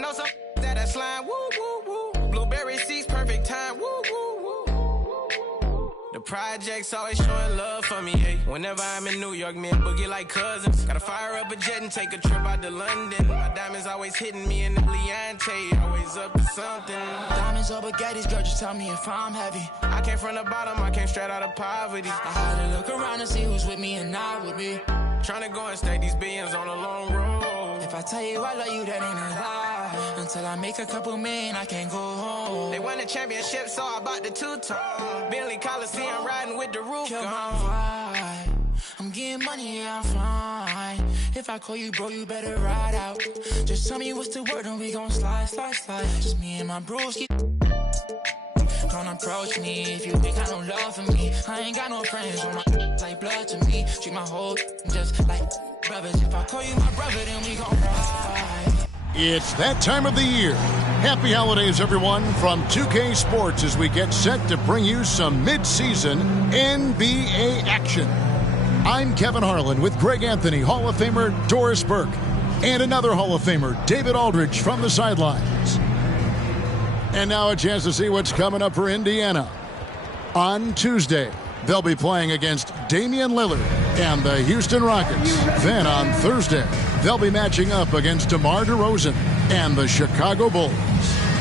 know some that slime. Woo, woo, woo. Blueberry seats, perfect time. Woo, woo, woo. The projects always showing love for me, hey. Whenever I'm in New York, me and Boogie like cousins. Gotta fire up a jet and take a trip out to London. My diamonds always hitting me in the Leontay. Always up to something. Diamonds or baguettes, girl, just tell me if I'm heavy. I came from the bottom, I came straight out of poverty. I had to look around and see who's with me and not with me. Tryna go and stake these billions on a long road. If I tell you I love you, that ain't a lie. Until I make a couple million, I can't go home. They won the championship, so I bought the two-tone. Bentley Coliseum riding with the roof Kill gone. my vibe. I'm getting money, yeah, I'm fine. If I call you, bro, you better ride out. Just tell me what's the word and we gon' slide, slide, slide. Just me and my broski. Don't approach me if you think I don't love for me. I ain't got no friends on my like blood to me. Treat my whole just like brothers. If I call you my brother, then we gon' ride. It's that time of the year. Happy holidays, everyone, from 2K Sports as we get set to bring you some mid-season NBA action. I'm Kevin Harlan with Greg Anthony, Hall of Famer Doris Burke, and another Hall of Famer, David Aldridge, from the sidelines. And now a chance to see what's coming up for Indiana. On Tuesday, they'll be playing against Damian Lillard and the Houston Rockets. Then on Thursday, they'll be matching up against DeMar DeRozan and the Chicago Bulls.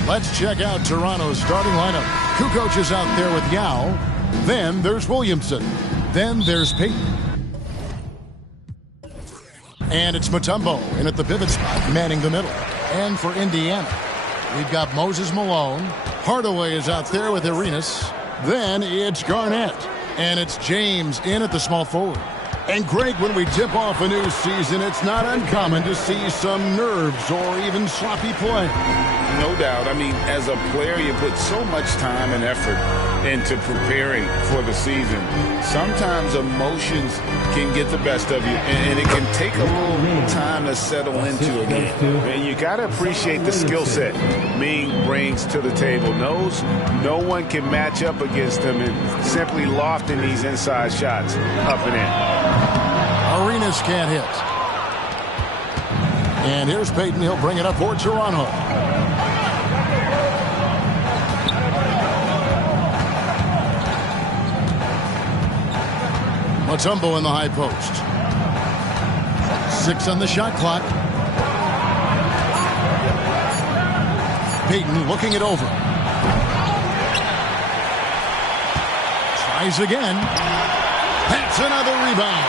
Let's check out Toronto's starting lineup. Kukoc is out there with Yao. Then there's Williamson. Then there's Payton. And it's Mutombo in at the pivot spot, manning the middle. And for Indiana, we've got Moses Malone. Hardaway is out there with Arenas. Then it's Garnett. And it's James in at the small forward. And Greg, when we tip off a new season, it's not uncommon to see some nerves or even sloppy play. No doubt. I mean, as a player, you put so much time and effort into preparing for the season. Sometimes emotions can get the best of you, and it can take a little time to settle into a game. And you got to appreciate the skill set Ming brings to the table. Knows no one can match up against him, and simply lofting these inside shots up and in. Arenas can't hit. And here's Payton. He'll bring it up for Toronto. Mutombo in the high post. 6 on the shot clock. Payton looking it over. Tries again. That's another rebound.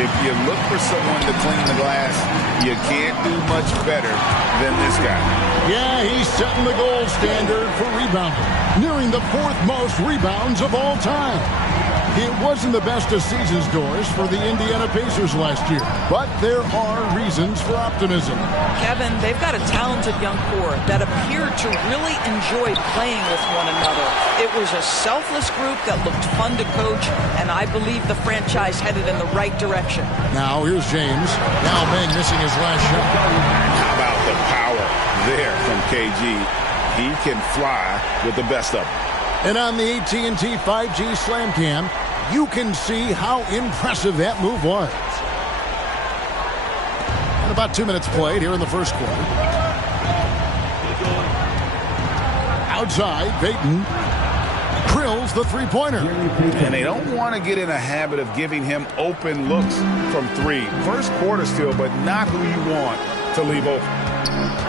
If you look for someone to clean the glass, you can't do much better than this guy. Yeah, he's setting the gold standard for rebounding, nearing the 4th most rebounds of all time. It wasn't the best of seasons, Doris, for the Indiana Pacers last year, but there are reasons for optimism. Kevin, they've got a talented young core that appeared to really enjoy playing with one another. It was a selfless group that looked fun to coach, and I believe the franchise headed in the right direction. Now here's James. Now Meng missing his last shot. How about the power there from KG? He can fly with the best of them. And on the AT&T 5G Slam Cam, you can see how impressive that move was. And about 2 minutes played here in the first quarter. Outside, Payton drills the three-pointer. And they don't want to get in a habit of giving him open looks from 3. First quarter still, but not who you want to leave open.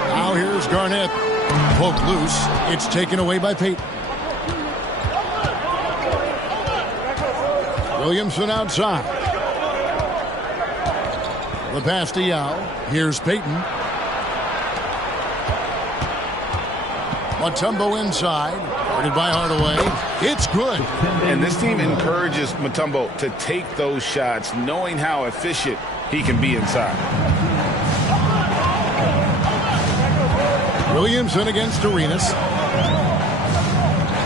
Now here's Garnett. Poked loose. It's taken away by Payton. Williamson outside. The pass to Yao. Here's Payton. Mutombo inside. Guarded by Hardaway. It's good. And this team encourages Mutombo to take those shots, knowing how efficient he can be inside. Williamson against Arenas.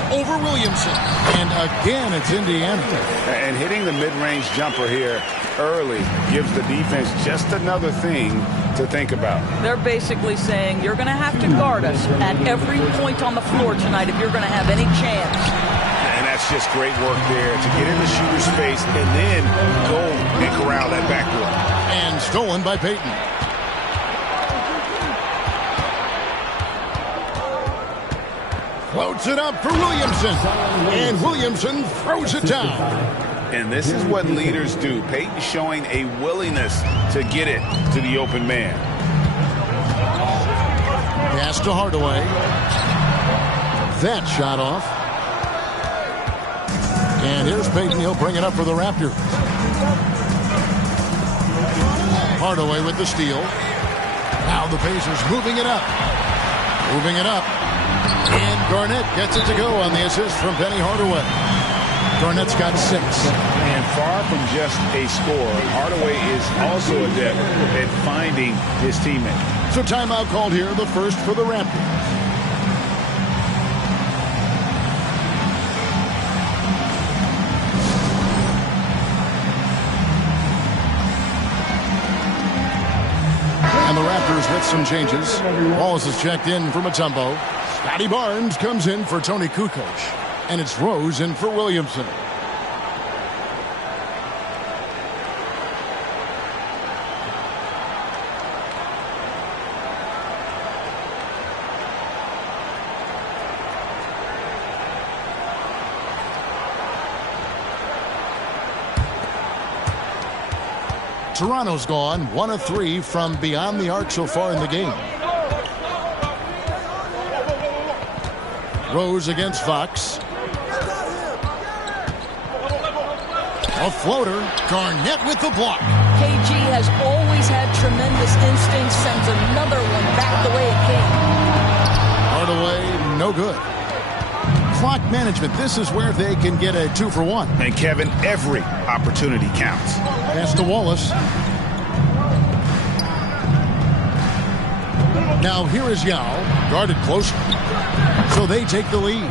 Over Williamson. And again, it's Indiana. And hitting the mid-range jumper here early gives the defense just another thing to think about. They're basically saying you're going to have to guard us at every point on the floor tonight if you're going to have any chance. And that's just great work there to get in the shooter's space and then go and corral that backdoor. And stolen by Payton. Floats it up for Williamson. And Williamson throws it down. And this is what leaders do. Peyton showing a willingness to get it to the open man. Pass to Hardaway. That shot off. And here's Peyton. He'll bring it up for the Raptors. Hardaway with the steal. Now the Pacers moving it up. Moving it up. And Garnett gets it to go on the assist from Penny Hardaway. Garnett's got 6. And far from just a scorer, Hardaway is also adept at finding his teammate. So timeout called here, the first for the Raptors. And the Raptors with some changes. Wallace is checked in for Mutombo. Scotty Barnes comes in for Tony Kukoc. And it's Rose in for Williamson. Toronto's gone 1 of 3 from beyond the arc so far in the game. Rose against Fox. A floater. Garnett with the block. KG has always had tremendous instincts. Sends another one back the way it came. Hardaway, no good. Clock management. This is where they can get a 2 for 1. And Kevin, every opportunity counts. Pass to Wallace. Now here is Yao. Guarded close. So they take the lead.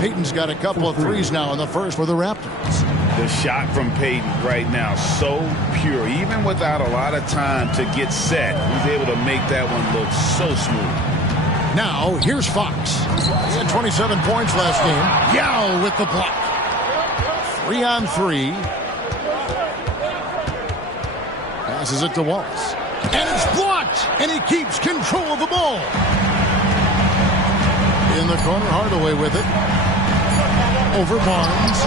Peyton's got a couple of threes now in the first for the Raptors. The shot from Peyton right now, so pure. Even without a lot of time to get set, he's able to make that one look so smooth. Now, here's Fox. He had 27 points last game. Yao with the block. 3 on 3. Passes it to Wallace. And it's blocked! And he keeps control of the ball. In the corner, Hardaway with it. Over Barnes.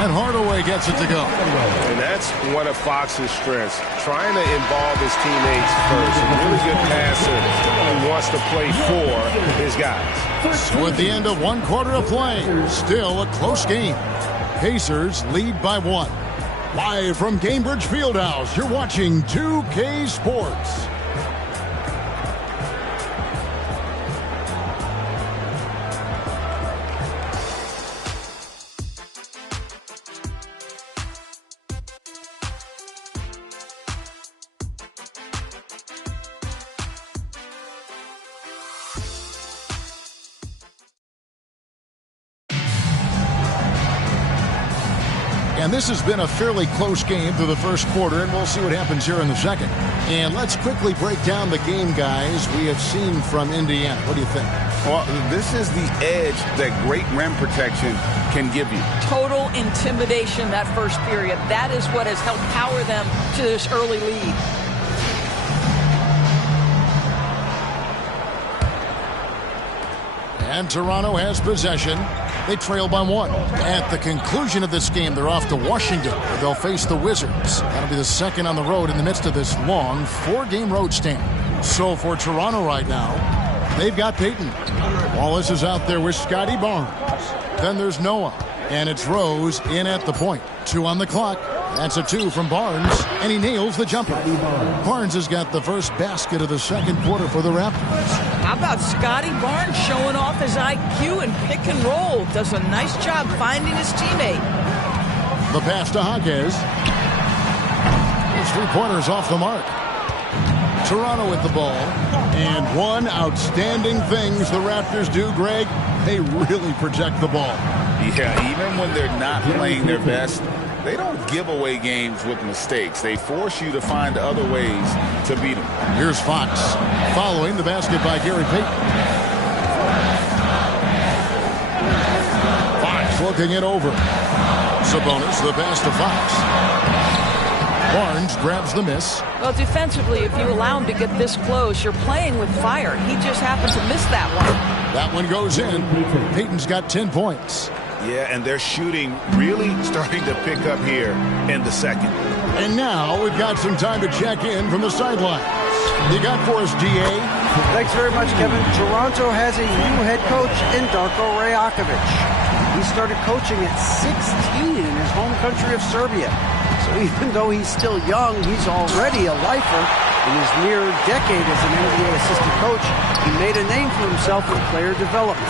And Hardaway gets it to go. And that's one of Fox's strengths, trying to involve his teammates first. A really good passer who wants to play for his guys. So at the end of 1 quarter of play, still a close game. Pacers lead by 1. Live from Cambridge Fieldhouse, you're watching 2K Sports. And this has been a fairly close game through the first quarter, and we'll see what happens here in the second. And let's quickly break down the game, guys, we have seen from Indiana. What do you think? Well, this is the edge that great rim protection can give you. Total intimidation that first period. That is what has helped power them to this early lead. And Toronto has possession. They trail by 1. At the conclusion of this game, they're off to Washington, where they'll face the Wizards. That'll be the second on the road in the midst of this long 4-game road stand. So for Toronto right now, they've got Peyton. Wallace is out there with Scotty Barnes. Then there's Noah. And it's Rose in at the point. 2 on the clock. That's a 2 from Barnes, and he nails the jumper. Barnes has got the first basket of the second quarter for the Raptors. How about Scotty Barnes showing off his IQ and pick and roll? Does a nice job finding his teammate. The pass to Jaquez. His 3-pointers off the mark. Toronto with the ball. And one outstanding things the Raptors do, Greg, they really project the ball. Yeah, even when they're not playing their best, they don't give away games with mistakes. They force you to find other ways to beat them. Here's Fox following the basket by Gary Payton. Fox looking it over. Sabonis, the pass to Fox. Barnes grabs the miss. Well, defensively, if you allow him to get this close, you're playing with fire. He just happened to miss that one. That one goes in. Peyton's got 10 points. Yeah, and their shooting really starting to pick up here in the second. And now we've got some time to check in from the sidelines. You got for us, DA? Thanks very much, Kevin. Toronto has a new head coach in Darko Rajakovic. He started coaching at 16 in his home country of Serbia. So even though he's still young, he's already a lifer. In his near decade as an NBA assistant coach, he made a name for himself in player development.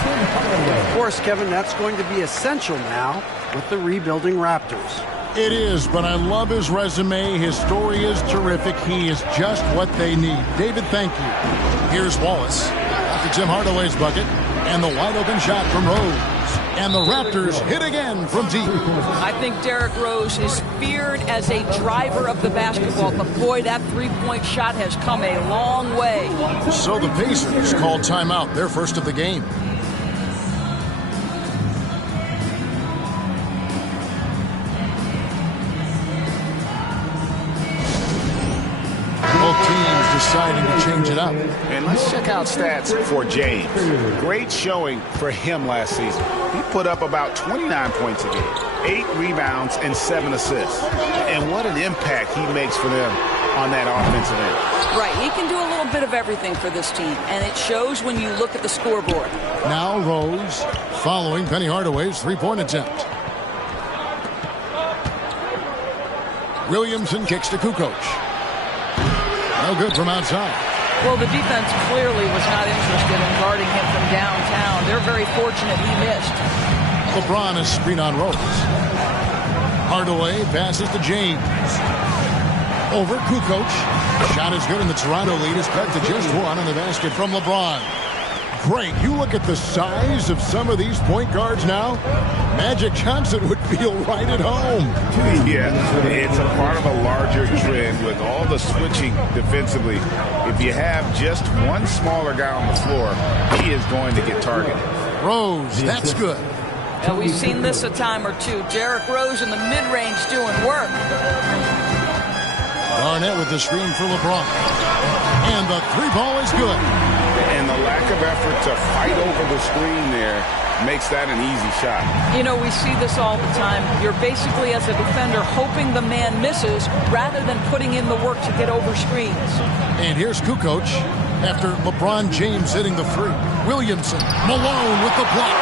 Of course, Kevin, that's going to be essential now with the rebuilding Raptors. It is, but I love his resume. His story is terrific. He is just what they need. David, thank you. Here's Wallace after Tim Hardaway's bucket, and the wide-open shot from Rose. And the Raptors hit again from deep. I think Derrick Rose is feared as a driver of the basketball, but boy, that three-point shot has come a long way. So the Pacers called timeout, their first of the game. Both teams deciding to change it up. And let's check out stats for James. Great showing for him last season. He put up about 29 points a game, 8 rebounds, and 7 assists. And what an impact he makes for them on that offensive end. Right, he can do a little bit of everything for this team, and it shows when you look at the scoreboard. Now Rose following Penny Hardaway's three-point attempt. Williamson kicks to Kukoc. No good from outside. Well, the defense clearly was not interested in guarding him from downtown. They're very fortunate he missed. LeBron is screen on Rose. Hardaway passes to James. Over Kukoc. Shot is good, and the Toronto lead is cut to just one on the basket from LeBron. Great. You look at the size of some of these point guards now. Magic Johnson would feel right at home. Yeah, it's a part of a larger trend with all the switching defensively. If you have just one smaller guy on the floor, he is going to get targeted. Rose, that's good. And we've seen this a time or two. Derrick Rose in the mid-range doing work. Garnett with the screen for LeBron. And the three ball is good. And the lack of effort to fight over the screen there makes that an easy shot. You know, we see this all the time. You're basically, as a defender, hoping the man misses rather than putting in the work to get over screens. And here's Kukoc after LeBron James hitting the free. Williamson, Malone with the block.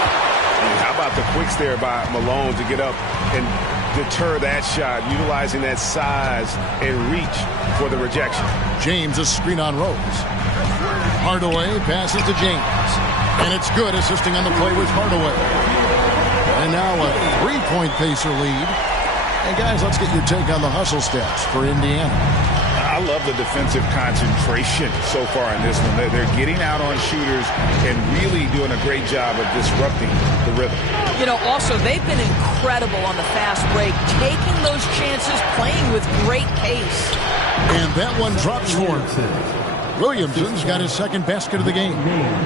And how about the quicks there by Malone to get up and deter that shot, utilizing that size and reach for the rejection. James a screen on Rose. Hardaway passes to James. And it's good, assisting on the play with Hardaway. And now a three-point Pacer lead. And guys, let's get your take on the hustle stats for Indiana. I love the defensive concentration so far in this one. They're getting out on shooters and really doing a great job of disrupting the rhythm. You know, also, they've been incredible on the fast break, taking those chances, playing with great pace. And that one drops for him. Williamson's got his second basket of the game.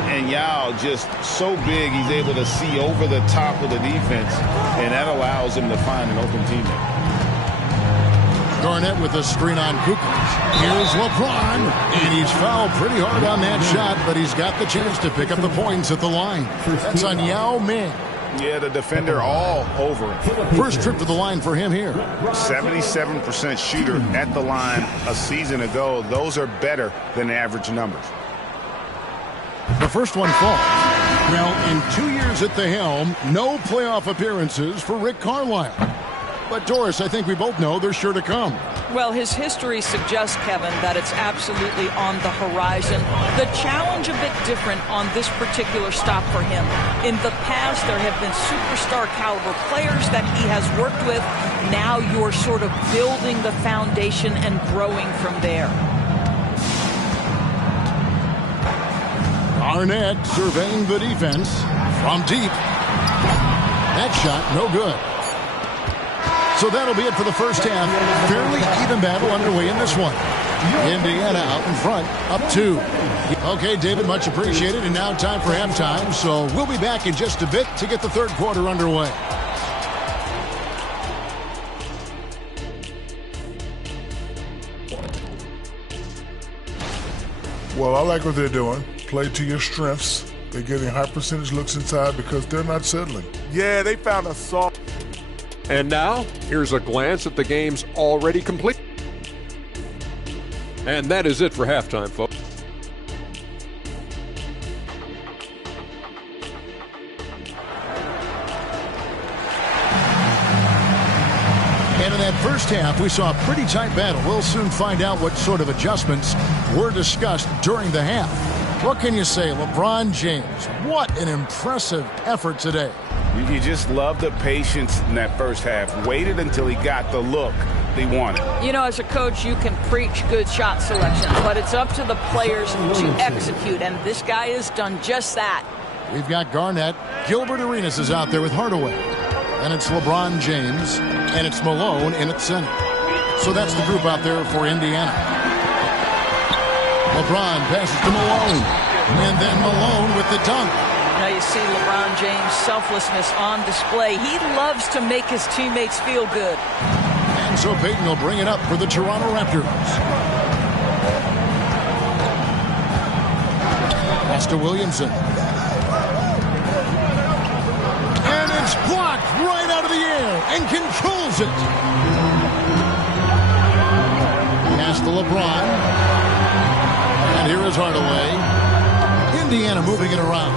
And Yao just so big, he's able to see over the top of the defense, and that allows him to find an open teammate. Garnett with a screen on Kukoc. Here's LeBron, and he's fouled pretty hard on that shot, but he's got the chance to pick up the points at the line. That's on Yao Ming. Yeah, the defender all over him. First trip to the line for him here. 77% shooter at the line a season ago. Those are better than average numbers. The first one falls. Well, in 2 years at the helm, no playoff appearances for Rick Carlisle. But, Doris, I think we both know they're sure to come. Well, his history suggests, Kevin, that it's absolutely on the horizon. The challenge a bit different on this particular stop for him. In the past, there have been superstar caliber players that he has worked with. Now you're sort of building the foundation and growing from there. Arnett surveying the defense from deep. That shot, no good. So that'll be it for the first half. Fairly even battle underway in this one. Indiana out in front, up 2. Okay, David, much appreciated. And now time for halftime. So we'll be back in just a bit to get the third quarter underway. Well, I like what they're doing. Play to your strengths. They're getting high percentage looks inside because they're not settling. Yeah, they found a soft. And now, here's a glance at the game's already complete. And that is it for halftime, folks. And in that first half, we saw a pretty tight battle. We'll soon find out what sort of adjustments were discussed during the half. What can you say, LeBron James? What an impressive effort today. You just love the patience in that first half. Waited until he got the look he wanted. You know, as a coach, you can preach good shot selection, but it's up to the players to execute, and this guy has done just that. We've got Garnett. Gilbert Arenas is out there with Hardaway. And it's LeBron James, and it's Malone in at center. So that's the group out there for Indiana. LeBron passes to Malone, and then Malone with the dunk. Now you see LeBron James' selflessness on display. He loves to make his teammates feel good. And so Payton will bring it up for the Toronto Raptors. Pass to Williamson. And it's blocked right out of the air and controls it. Pass to LeBron. And here is Hardaway. Indiana moving it around.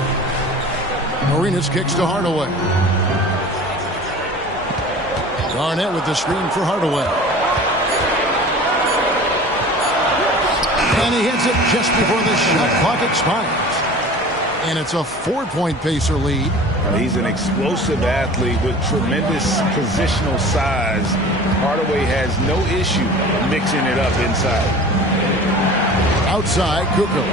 Arenas kicks to Hardaway. Garnett with the screen for Hardaway. And he hits it just before the shot clock expires. And it's a 4-point Pacer lead. He's an explosive athlete with tremendous positional size. Hardaway has no issue mixing it up inside. Outside, Kukoc.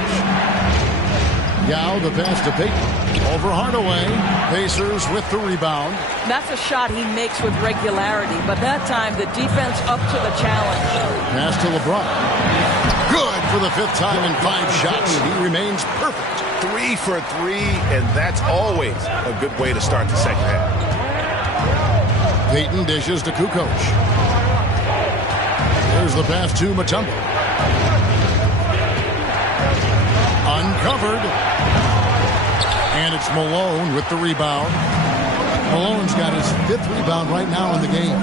Yao, the pass to Payton. Over Hardaway. Pacers with the rebound. That's a shot he makes with regularity, but that time the defense up to the challenge. Pass to LeBron. Good for the 5th time in 5 shots. He remains perfect. 3 for 3, and that's always a good way to start the second half. Payton dishes to Kukoc. There's the pass to Mutombo. Uncovered. And it's Malone with the rebound. Malone's got his 5th rebound right now in the game.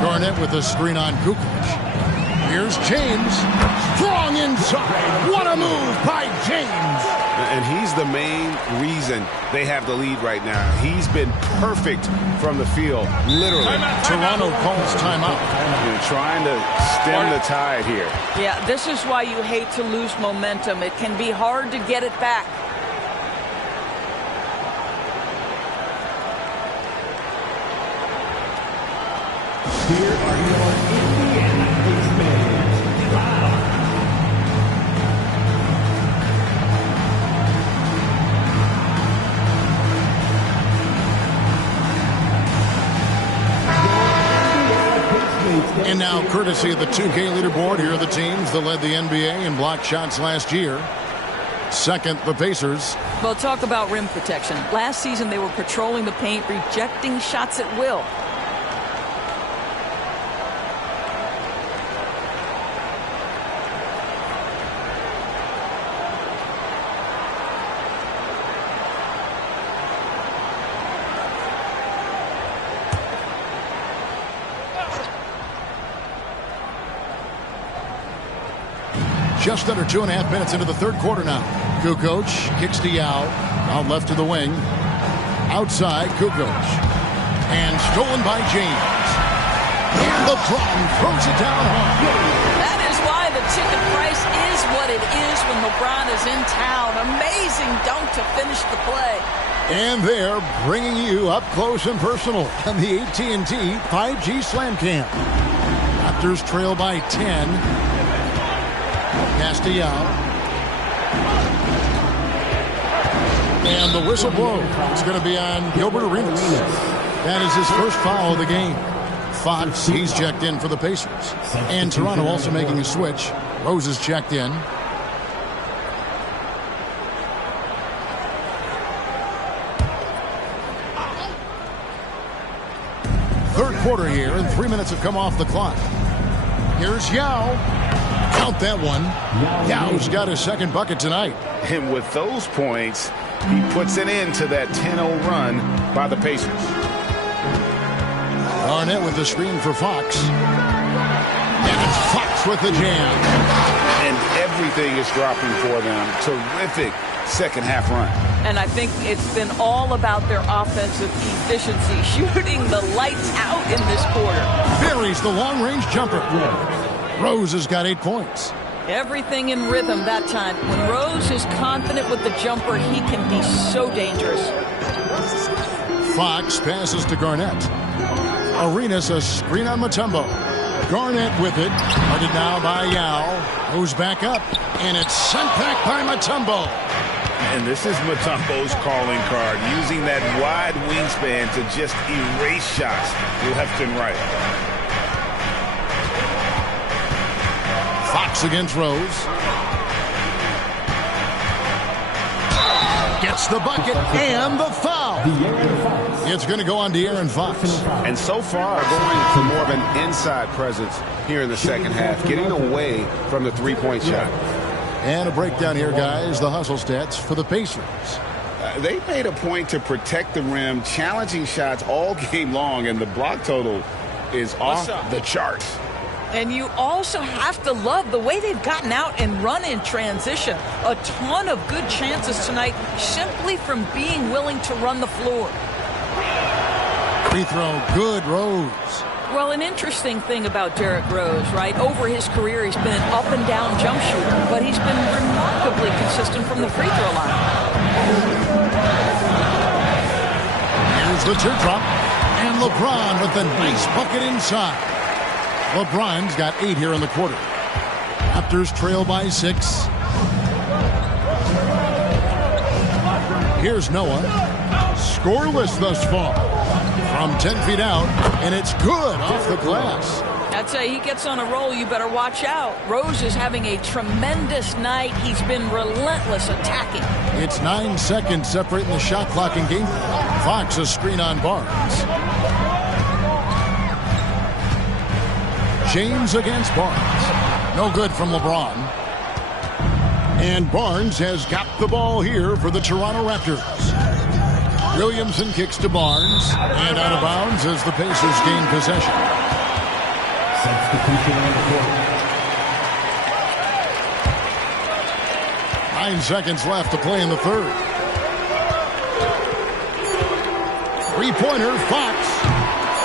Garnett with a screen on Kukoc. Here's James. Strong inside. What a move by James. And he's the main reason they have the lead right now. He's been perfect from the field, literally. Toronto calls timeout. Trying to stem the tide here. Yeah, this is why you hate to lose momentum. It can be hard to get it back. Here are your Indiana Pacers. And now, courtesy of the 2K leaderboard, here are the teams that led the NBA in block shots last year. Second, the Pacers. Well, talk about rim protection. Last season, they were patrolling the paint, rejecting shots at will. Just under 2.5 minutes into the 3rd quarter now. Kukoc kicks to Yao. Out left to the wing. Outside, Kukoc. And stolen by James. And LeBron throws it down hard. That is why the ticket price is what it is when LeBron is in town. Amazing dunk to finish the play. And they're bringing you up close and personal on the AT&T 5G Slam Cam. Raptors trail by 10. Pass to Yao. And the whistle blows. It's going to be on Gilbert Arenas. That is his first foul of the game. Fox, he's checked in for the Pacers. And Toronto also making a switch. Rose is checked in. Third quarter here, and 3 minutes have come off the clock. Here's Yao. Count that one. Yao's got his second bucket tonight. And with those points, he puts an end to that 10-0 run by the Pacers. Garnett with the screen for Fox. And it's Fox with the jam. And everything is dropping for them. Terrific second half run. And I think it's been all about their offensive efficiency, shooting the lights out in this quarter. Buries the long-range jumper. Rose has got 8 points. Everything in rhythm that time. When Rose is confident with the jumper, he can be so dangerous. Fox passes to Garnett. Arenas a screen on Mutombo. Garnett with it. Guarded now by Yao. Goes back up. And it's sent back by Mutombo. And this is Mutombo's calling card, using that wide wingspan to just erase shots left and right. Fox against Rose. Gets the bucket and the foul. It's going to go on De'Aaron Fox. And so far, going for more of an inside presence here in the second half, getting away from the three-point shot. And a breakdown here, guys. The hustle stats for the Pacers. They made a point to protect the rim, challenging shots all game long, and the block total is off the charts. And you also have to love the way they've gotten out and run in transition. A ton of good chances tonight simply from being willing to run the floor. Free throw, good. Rose. Well, an interesting thing about Derrick Rose, right? Over his career, he's been an up-and-down jump shooter, but he's been remarkably consistent from the free throw line. Here's the teardrop, and LeBron with the nice bucket inside. LeBron's got 8 here in the quarter. Raptors trail by 6. Here's Noah. Scoreless thus far. From 10 feet out, and it's good off the glass. I'd say he gets on a roll, you better watch out. Rose is having a tremendous night. He's been relentless attacking. It's 9 seconds separating the shot clock in game. Fox a screen on Barnes. James against Barnes. No good from LeBron. And Barnes has got the ball here for the Toronto Raptors. Williamson kicks to Barnes, and out of bounds as the Pacers gain possession. Substitution on the court. 9 seconds left to play in the third. Three-pointer, Fox.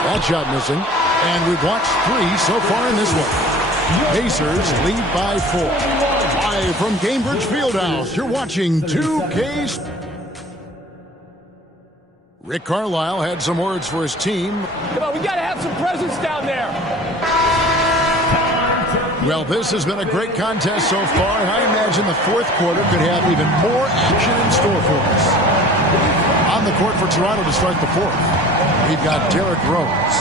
That shot missing, and we've watched 3 so far in this one. Pacers lead by 4. Live from Cambridge Fieldhouse, you're watching 2K Sports. Rick Carlisle had some words for his team. Come on, we got to have some presence down there. Well, this has been a great contest so far, and I imagine the fourth quarter could have even more action in store for us. On the court for Toronto to start the fourth, we've got Derrick Rose.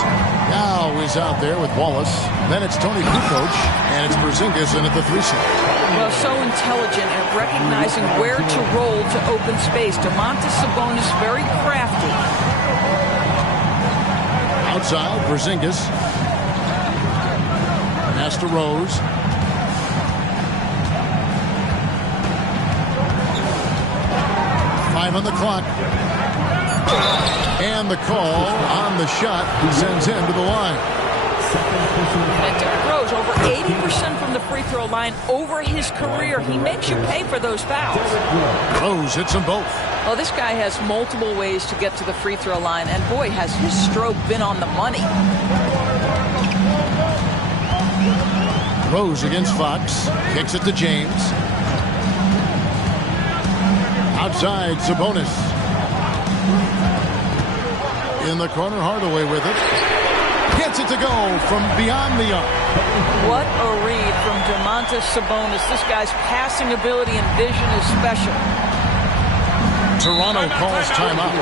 Now is out there with Wallace. Then it's Tony Kukoc, and it's Porzingis in at the 3 slot. Well, so intelligent at recognizing where to roll to open space. Domantas Sabonis very crafty. Outside, Porzingis. Pass to Rose. Five on the clock. And the call on the shot sends him to the line. And Derrick Rose, over 80% from the free throw line over his career. He makes you pay for those fouls. Rose hits them both. Well, this guy has multiple ways to get to the free throw line, and boy, has his stroke been on the money. Rose against Fox. Kicks it to James. Outside, Sabonis. In the corner, Hardaway with it. Gets it to go from beyond the arc. What a read from Domantas Sabonis. This guy's passing ability and vision is special. Toronto calls timeout.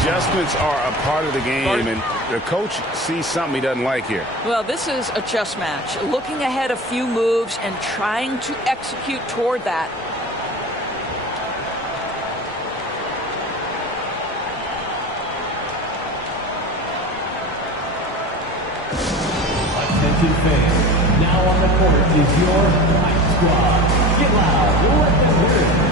Adjustments are a part of the game, and the coach sees something he doesn't like here. Well, this is a chess match. Looking ahead a few moves and trying to execute toward that. Attention fans, Now on the court is your Fight Squad. Get loud, let them hear it.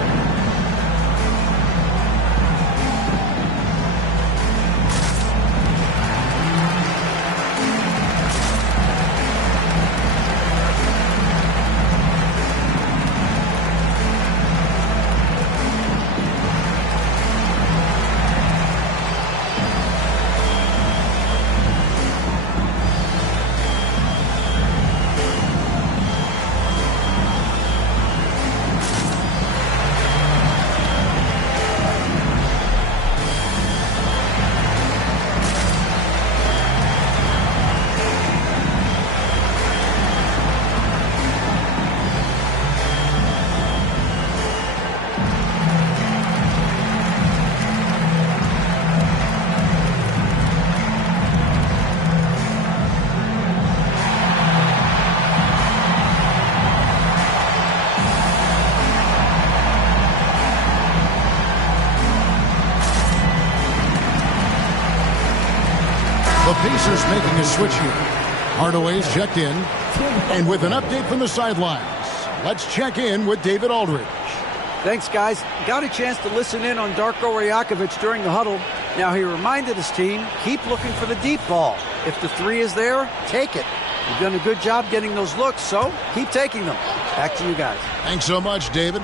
The Pacers making a switch here. Hardaway's checked in. And with an update from the sidelines, let's check in with David Aldridge. Thanks, guys. Got a chance to listen in on Darko Rajakovic during the huddle. Now, he reminded his team, keep looking for the deep ball. If the three is there, take it. You've done a good job getting those looks, so keep taking them. Back to you guys. Thanks so much, David.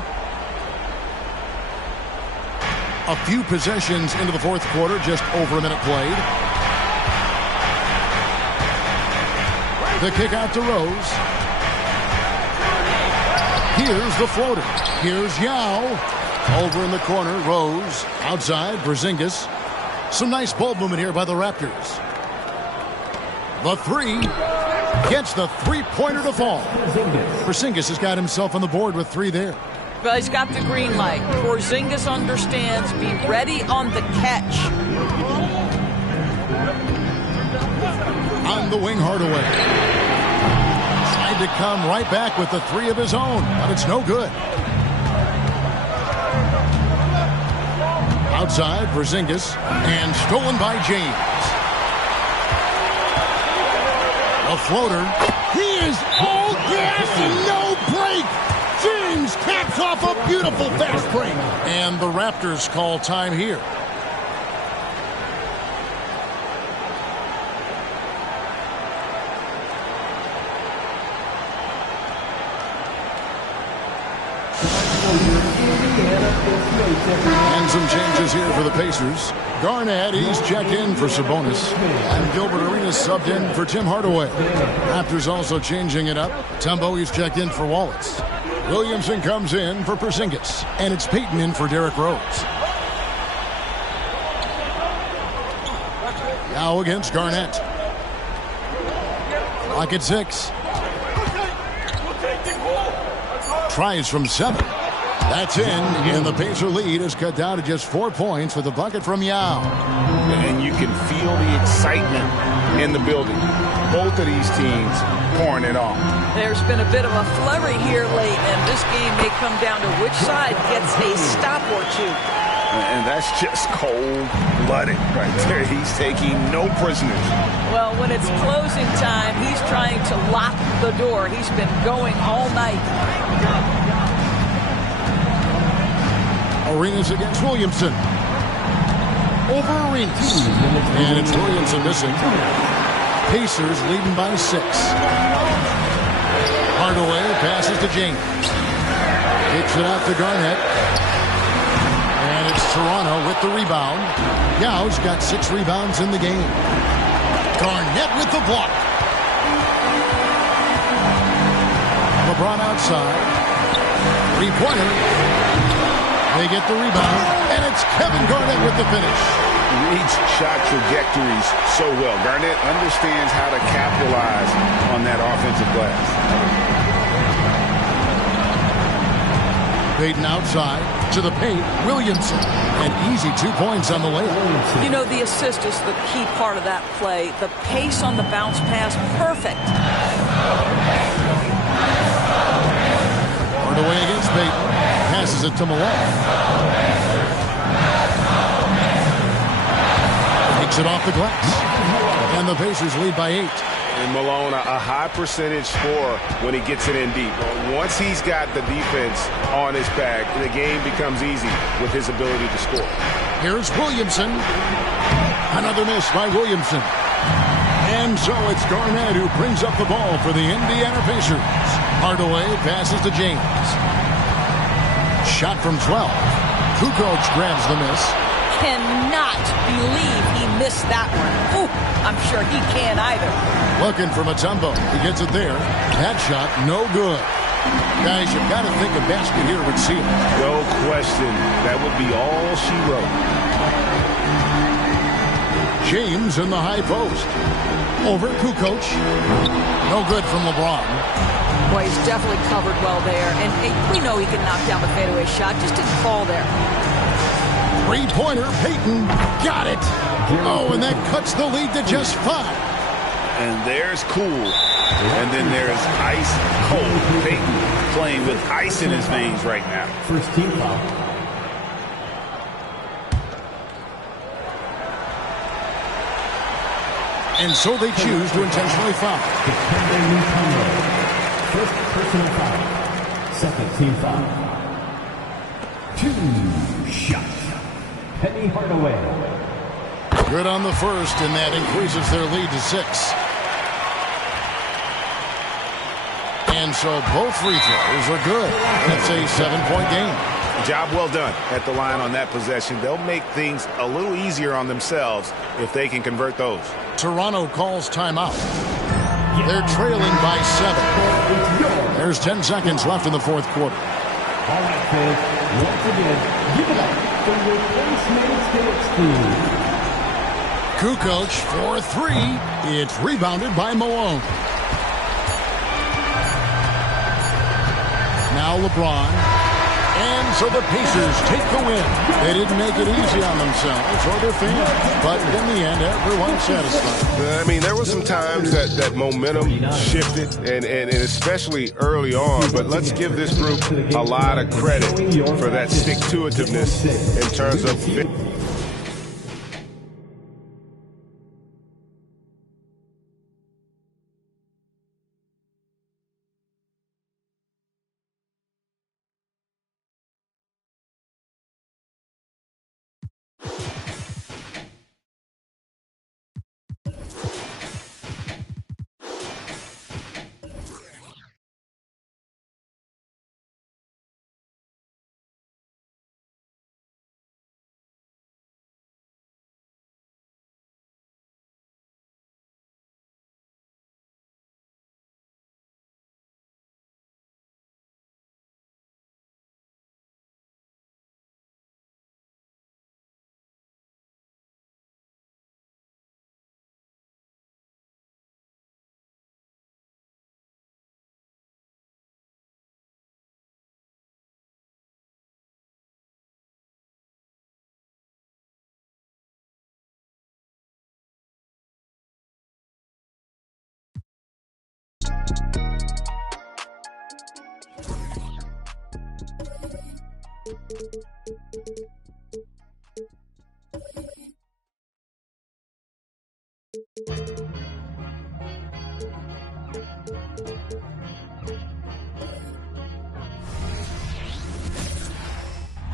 A few possessions into the fourth quarter, just over a minute played. The kick out to Rose. Here's the floater. Here's Yao. Over in the corner, Rose. Outside, Porzingis. Some nice ball movement here by the Raptors. The three. Gets the three-pointer to fall. Porzingis has got himself on the board with three there. Well, he's got the green light. Porzingis understands. Be ready on the catch. On the wing, Hardaway. Tried to come right back with the three of his own, but it's no good. Outside, Porzingis, and stolen by James. A floater. He is all gas and no break. James caps off a beautiful fast break. And the Raptors call time here. And some changes here for the Pacers. Garnett, he's checked in for Sabonis. And Gilbert Arenas subbed in for Tim Hardaway. Raptors also changing it up. Tumbo, he's checked in for Wallace. Williamson comes in for Porzingis. And it's Peyton in for Derrick Rose. Now against Garnett. Clock at 6. Tries from 7. That's in, and the Pacer lead is cut down to just 4 points with a bucket from Yao. And you can feel the excitement in the building. Both of these teams pouring it on. There's been a bit of a flurry here late, and this game may come down to which side gets a stop or two. And that's just cold-blooded right there. He's taking no prisoners. Well, when it's closing time, he's trying to lock the door. He's been going all night. Arenas against Williamson. Over Arenas. And it's Williamson missing. Pacers leading by 6. Hardaway passes to James. Kicks it out to Garnett. And it's Toronto with the rebound. Yao's got 6 rebounds in the game. Garnett with the block. LeBron outside. 3-pointer. They get the rebound, and it's Kevin Garnett with the finish. Reads shot trajectories so well. Garnett understands how to capitalize on that offensive glass. Payton outside to the paint. Williamson. An easy 2 points on the layup. You know, the assist is the key part of that play. The pace on the bounce pass, perfect. Hardaway against Payton. Passes it to Malone. Takes it off the glass. And the Pacers lead by 8. And Malone, a high percentage scorer when he gets it in deep. Once he's got the defense on his back, the game becomes easy with his ability to score. Here's Williamson. Another miss by Williamson. And so it's Garnett who brings up the ball for the Indiana Pacers. Hardaway passes to James. Shot from 12. Kukoc grabs the miss. Cannot believe he missed that one. Ooh, I'm sure he can't either. Looking for Mutombo. He gets it there. That shot, no good. Guys, you've got to think a basket here would seal it. No question. That would be all she wrote. James in the high post. Over Kukoc. No good from LeBron. Boy, he's definitely covered well there. And we know he can knock down the fadeaway shot. Just didn't fall there. Three-pointer, Payton. Got it. Oh, and that cuts the lead to just 5. And there's cool. And then there's ice cold. Payton playing with ice in his veins right now. First team foul. And so they choose to intentionally foul. First personal foul. Second team foul. 2 shots. Penny Hardaway. Good on the first, and that increases their lead to 6. And so both free throws are good. That's a 7-point game. Job well done at the line on that possession. They'll make things a little easier on themselves if they can convert those. Toronto calls timeout. They're trailing by 7. There's 10 seconds left in the fourth quarter. All right, fans. Once again, give it up for replacement stakes team. Kukoc for 3. It's rebounded by Malone. Now LeBron. And so the Pacers take the win. They didn't make it easy on themselves or their fans. But in the end, everyone's satisfied. I mean, there were some times that momentum shifted, and especially early on. But let's give this group a lot of credit for that stick-to-itiveness in terms of...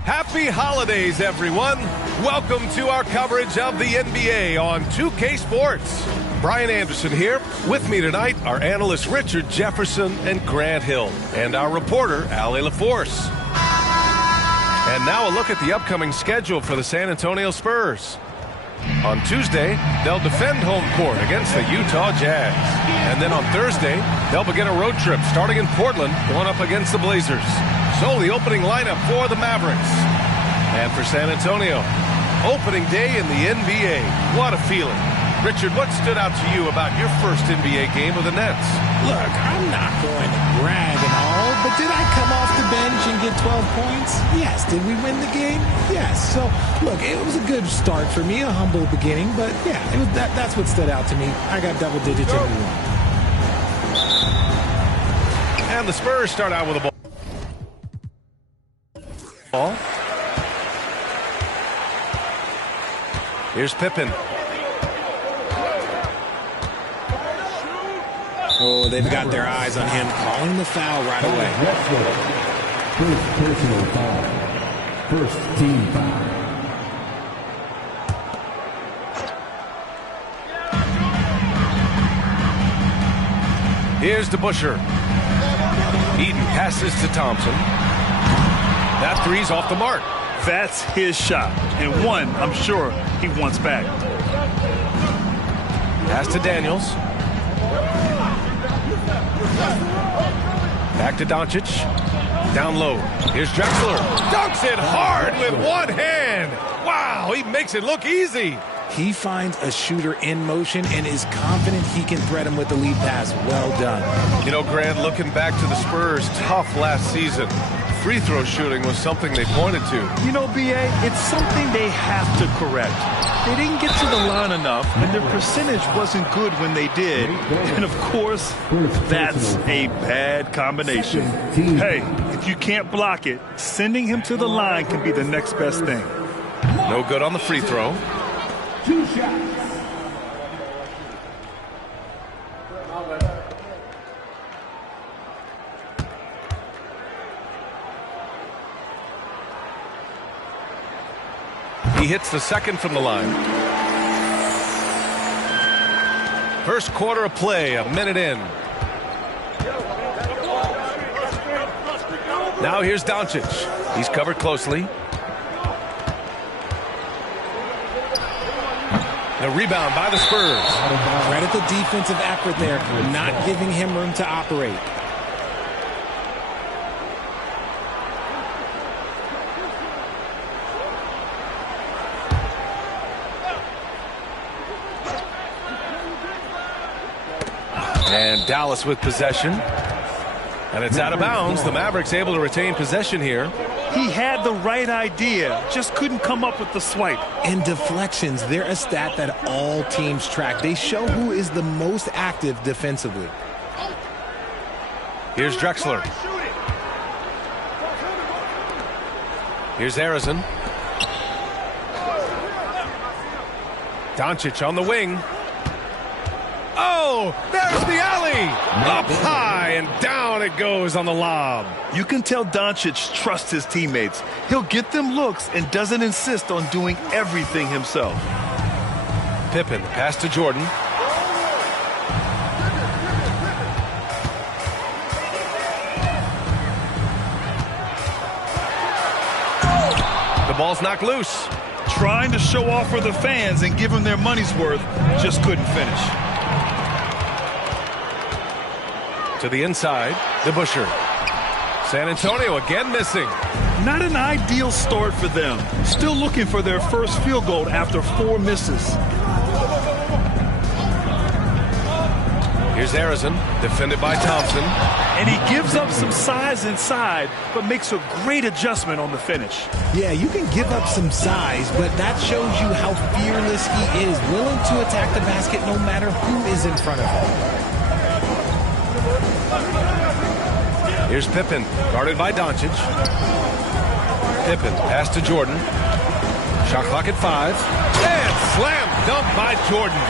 Happy holidays, everyone. Welcome to our coverage of the NBA on 2K Sports. Brian Anderson here. With me tonight are analysts Richard Jefferson and Grant Hill, and our reporter, Allie LaForce. And now a look at the upcoming schedule for the San Antonio Spurs. On Tuesday, they'll defend home court against the Utah Jazz. And then on Thursday, they'll begin a road trip starting in Portland, going up against the Blazers. So the opening lineup for the Mavericks. And for San Antonio, opening day in the NBA. What a feeling. Richard, what stood out to you about your first NBA game with the Nets? Look, I'm not going to brag and all, but did I come off the bench and get 12 points? Yes. Did we win the game? Yes. So, look, it was a good start for me, a humble beginning, but yeah, it was that's what stood out to me. I got double digits and we won. And the Spurs start out with a ball. Here's Pippen. Oh, they've got their eyes on him, calling the foul right away. First personal foul. First team foul. Here's DeBusschere. Eden passes to Thompson. That three's off the mark. That's his shot, and one I'm sure he wants back. Pass to Daniels. Back to Doncic. Down low. Here's Drexler. Dunks it hard with one hand. Wow, he makes it look easy. He finds a shooter in motion and is confident he can thread him with the lead pass. Well done. You know, Grant, looking back to the Spurs' tough last season, free throw shooting was something they pointed to. You know, B.A., it's something they have to correct. They didn't get to the line enough, and their percentage wasn't good when they did. And, of course, that's a bad combination. Hey, if you can't block it, sending him to the line can be the next best thing. No good on the free throw. 2 shots. He hits the second from the line. First quarter of play, a minute in. Now here's Doncic. He's covered closely. The rebound by the Spurs. Credit the defensive effort there, not giving him room to operate. And Dallas with possession. And it's out of bounds. The Mavericks able to retain possession here. He had the right idea, just couldn't come up with the swipe. And deflections, they're a stat that all teams track. They show who is the most active defensively. Here's Drexler. Here's Arizon. Doncic on the wing. Oh, there's the alley. Up high and down it goes on the lob. You can tell Doncic trusts his teammates. He'll get them looks and doesn't insist on doing everything himself. Pippen, pass to Jordan. The ball's knocked loose. Trying to show off for the fans and give them their money's worth, just couldn't finish. To the inside, DeBusschere. San Antonio again missing. Not an ideal start for them. Still looking for their first field goal after 4 misses. Here's Arizon, defended by Thompson. And he gives up some size inside, but makes a great adjustment on the finish. Yeah, you can give up some size, but that shows you how fearless he is, willing to attack the basket no matter who is in front of him. Here's Pippen, guarded by Doncic. Pippen, pass to Jordan. Shot clock at 5. And slam dunk by Jordan.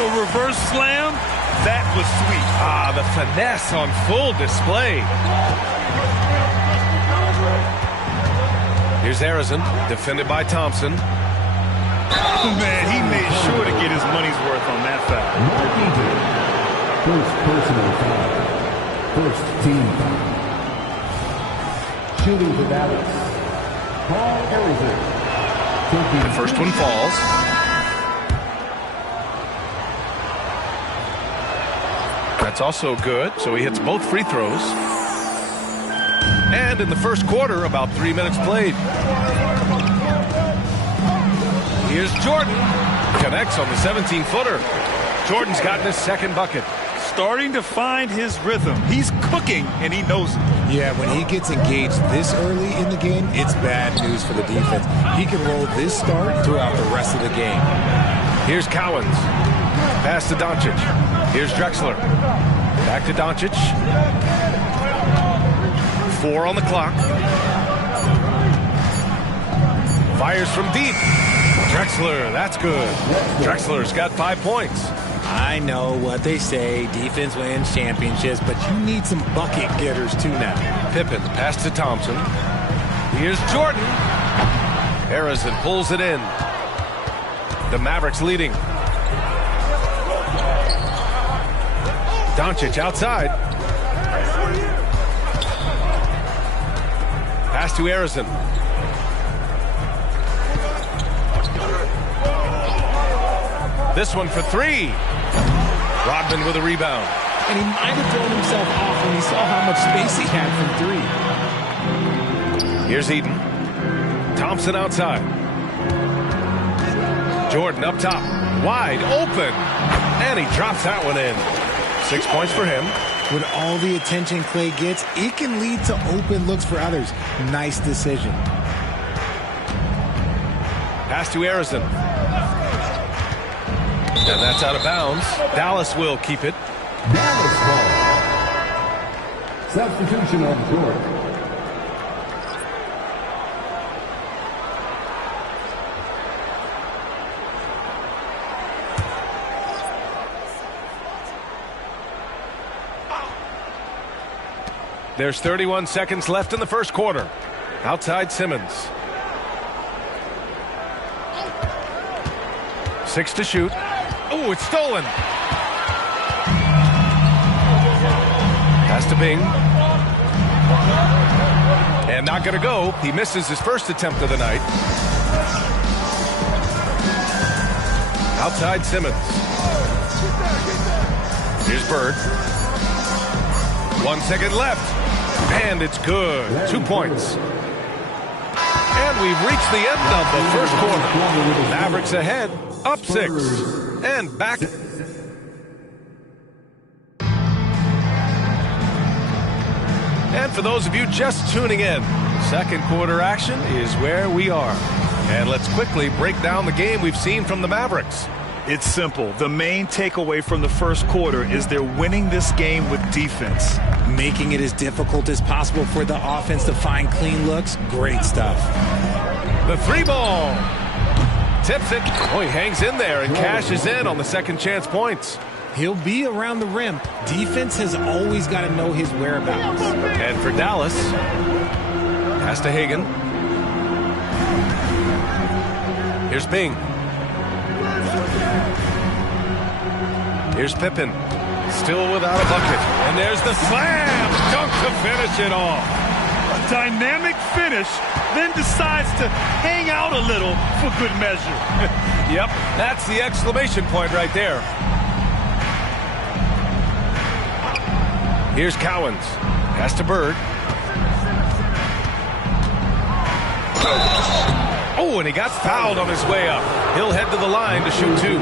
The reverse slam, that was sweet. Ah, the finesse on full display. Here's Arizon, defended by Thompson. Man, he made sure to get his money's worth on that foul. First personal foul. First team foul. Shooting for Dallas. Paul Arizon. The first one falls. That's also good, so he hits both free throws. And in the first quarter, about 3 minutes played. Here's Jordan. Connects on the 17-footer. Jordan's gotten his second bucket. Starting to find his rhythm. He's cooking, and he knows it. Yeah, when he gets engaged this early in the game, it's bad news for the defense. He can roll this start throughout the rest of the game. Here's Cowens. Pass to Doncic. Here's Drexler. Back to Doncic. 4 on the clock. Fires from deep. Drexler, that's good. Drexler's got 5 points. I know what they say, defense wins championships, but you need some bucket getters too now. Pippen, pass to Thompson. Here's Jordan. Harrison pulls it in. The Mavericks leading. Doncic outside. Pass to Harrison. This one for three. Rodman with a rebound. And he might have thrown himself off when he saw how much space he had from three. Here's Eden. Thompson outside. Jordan up top. Wide open. And he drops that one in. 6 points for him. With all the attention Clay gets, it can lead to open looks for others. Nice decision. Pass to Harrison. And that's out of bounds. Dallas will keep it. Dallas ball. Substitution on the court. There's 31 seconds left in the first quarter. Outside Simmons. 6 to shoot. Oh, it's stolen. Pass to Bing. And not going to go. He misses his first attempt of the night. Outside Simmons. Here's Bird. 1 second left. And it's good. 2 points. And we've reached the end of the first quarter. Mavericks ahead, up 6. And back. And for those of you just tuning in, second quarter action is where we are. And let's quickly break down the game we've seen from the Mavericks. It's simple. The main takeaway from the first quarter is they're winning this game with defense. Making it as difficult as possible for the offense to find clean looks. Great stuff. The three ball. Tips it. Oh, he hangs in there and cashes in on the second chance points. He'll be around the rim. Defense has always got to know his whereabouts. And for Dallas, pass to Hagan. Here's Bing. Here's Pippen. Still without a bucket. And there's the slam dunk to finish it off. A dynamic finish, then decides to hang out a little for good measure. Yep, that's the exclamation point right there. Here's Cowens. Pass to Bird. Oh, and he got fouled on his way up. He'll head to the line to shoot 2.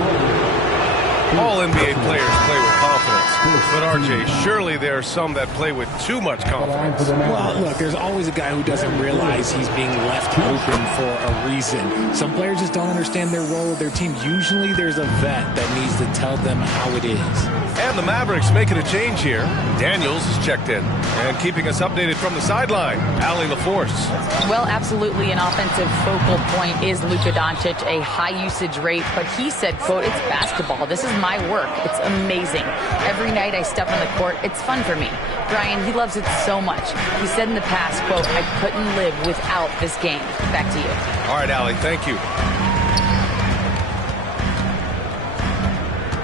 All NBA players play with confidence. But, RJ, surely there are some that play with too much confidence. Well, look, there's always a guy who doesn't realize he's being left open for a reason. Some players just don't understand their role with their team. Usually there's a vet that needs to tell them how it is. And the Mavericks making a change here. Daniels is checked in. And keeping us updated from the sideline, Allie LaForce. Well, absolutely an offensive focal point is Luka Doncic, a high usage rate. But he said, quote, "It's basketball. This is my work. It's amazing. Every night I step on the court, it's fun for me." Brian, he loves it so much. He said in the past, quote, "I couldn't live without this game." Back to you. All right, Allie, thank you.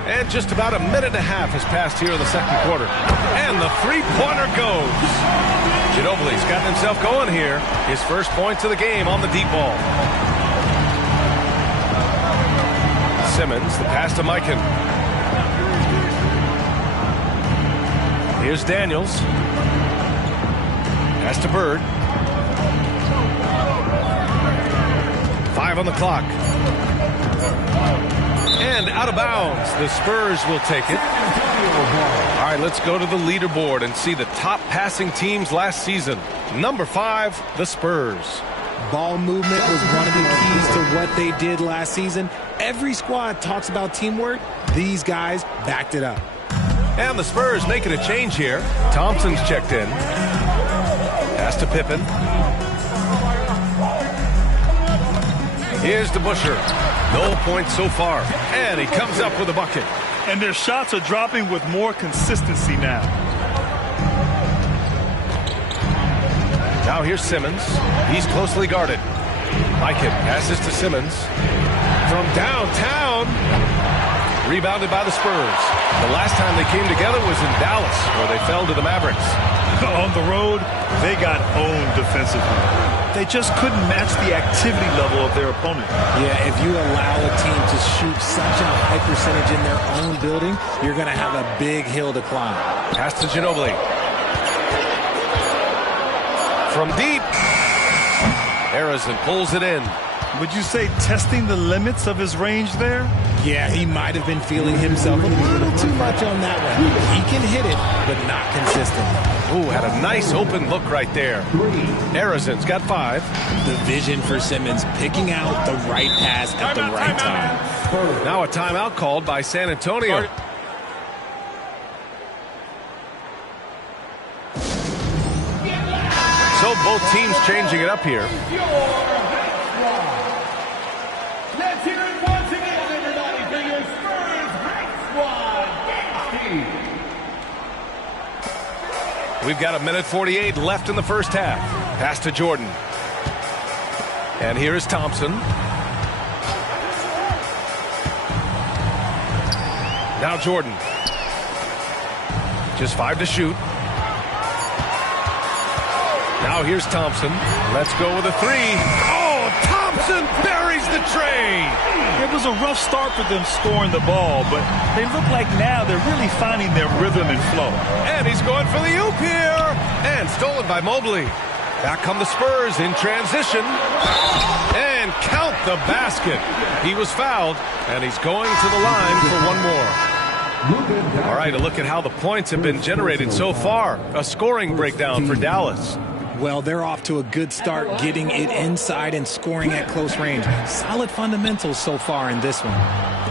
And just about a minute and a half has passed here in the second quarter. And the three-pointer goes. Ginobili's gotten himself going here. His first points of the game on the deep ball. Simmons, the pass to Mikan. Here's Daniels. Pass to Bird. 5 on the clock. And out of bounds. The Spurs will take it. All right, let's go to the leaderboard and see the top passing teams last season. Number 5, the Spurs. Ball movement was one of the keys to what they did last season. Every squad talks about teamwork. These guys backed it up. And the Spurs making a change here. Thompson's checked in. Pass to Pippen. Here's DeBusschere. No points so far. And he comes up with a bucket. And their shots are dropping with more consistency now. Now here's Simmons. He's closely guarded. Mikan passes to Simmons. From downtown. Rebounded by the Spurs. The last time they came together was in Dallas, where they fell to the Mavericks. On the road, they got owned defensively. They just couldn't match the activity level of their opponent. Yeah, if you allow a team to shoot such a high percentage in their own building, you're going to have a big hill to climb. Pass to Ginobili. From deep. Harrison pulls it in. Would you say testing the limits of his range there? Yeah, he might have been feeling himself a little too much on that one. He can hit it, but not consistently. Ooh, had a nice open look right there. Harrison's got 5. The vision for Simmons, picking out the right pass at the right time. Now a timeout called by San Antonio. So both teams changing it up here. Let's hear it once again, everybody, for your Spurs Great Squad. We've got 1:48 left in the first half. Pass to Jordan. And here is Thompson. Now Jordan. Just 5 to shoot. Now here's Thompson. Let's go with a 3. Oh, Thompson buries the tray. It was a rough start for them scoring the ball, but they look like now they're really finding their rhythm and flow. And he's going for the oop here. And stolen by Mobley. Back come the Spurs in transition. And count the basket. He was fouled, and he's going to the line for one more. All right, a look at how the points have been generated so far. A scoring breakdown for Dallas. Well, they're off to a good start, getting it inside and scoring at close range. Solid fundamentals so far in this one.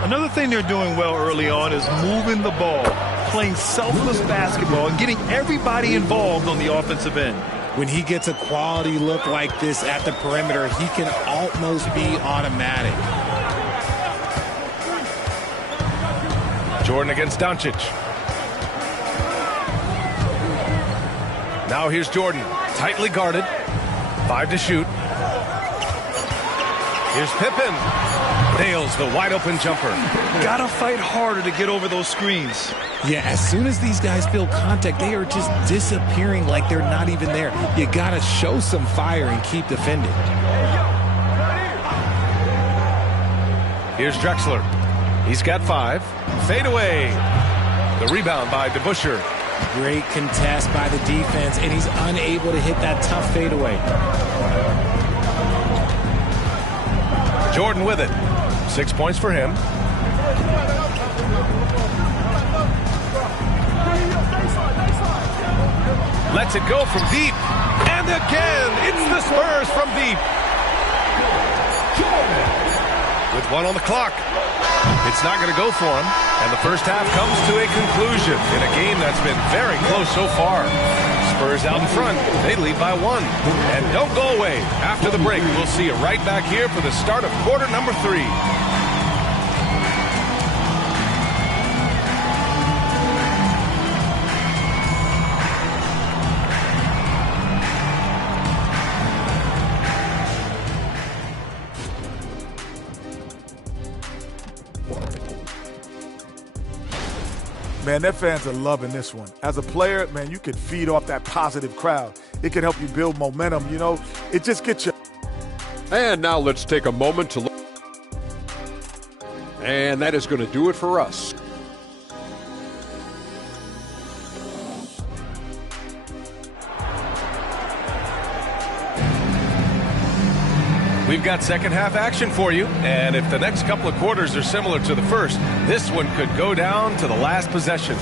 Another thing they're doing well early on is moving the ball, playing selfless basketball, and getting everybody involved on the offensive end. When he gets a quality look like this at the perimeter, he can almost be automatic. Jordan against Doncic. Now here's Jordan. Tightly guarded. 5 to shoot. Here's Pippen. Nails the wide open jumper. Gotta fight harder to get over those screens. Yeah, as soon as these guys feel contact, they are just disappearing like they're not even there. You gotta show some fire and keep defending. Here's Drexler. He's got 5. Fade away. The rebound by DeBusschere. Great contest by the defense, and he's unable to hit that tough fadeaway. Jordan with it. 6 points for him. Lets it go from deep. And again, it's the Spurs from deep. With 1 on the clock. It's not going to go for him. And the first half comes to a conclusion in a game that's been very close so far. Spurs out in front. They lead by 1. And don't go away. After the break, we'll see you right back here for the start of quarter number 3. Man, their fans are loving this one. As a player, man, you can feed off that positive crowd. It can help you build momentum, you know. It just gets you. And now let's take a moment to look. And that is going to do it for us. We've got second half action for you, and if the next couple of quarters are similar to the first, this one could go down to the last possession.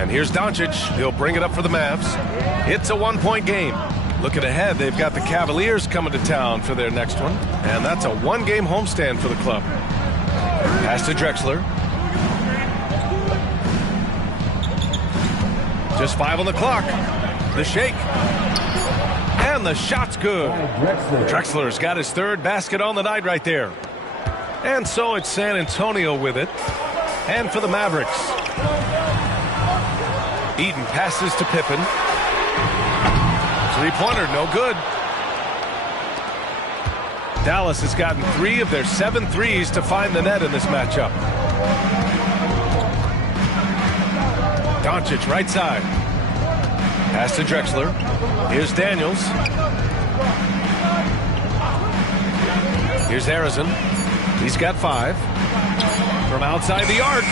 And here's Doncic. He'll bring it up for the Mavs. It's a 1-point game. Looking ahead, they've got the Cavaliers coming to town for their next one, and that's a 1-game homestand for the club. Pass to Drexler. Just 5 on the clock. The shake. And And the shot's good. Drexler's got his third basket on the night right there. And so it's San Antonio with it. And for the Mavericks, Eaton passes to Pippen. Three-pointer, no good. Dallas has gotten 3 of their 7 threes to find the net in this matchup. Doncic right side. Pass to Drexler. Here's Daniels. Here's Harrison. He's got 5. From outside the arc.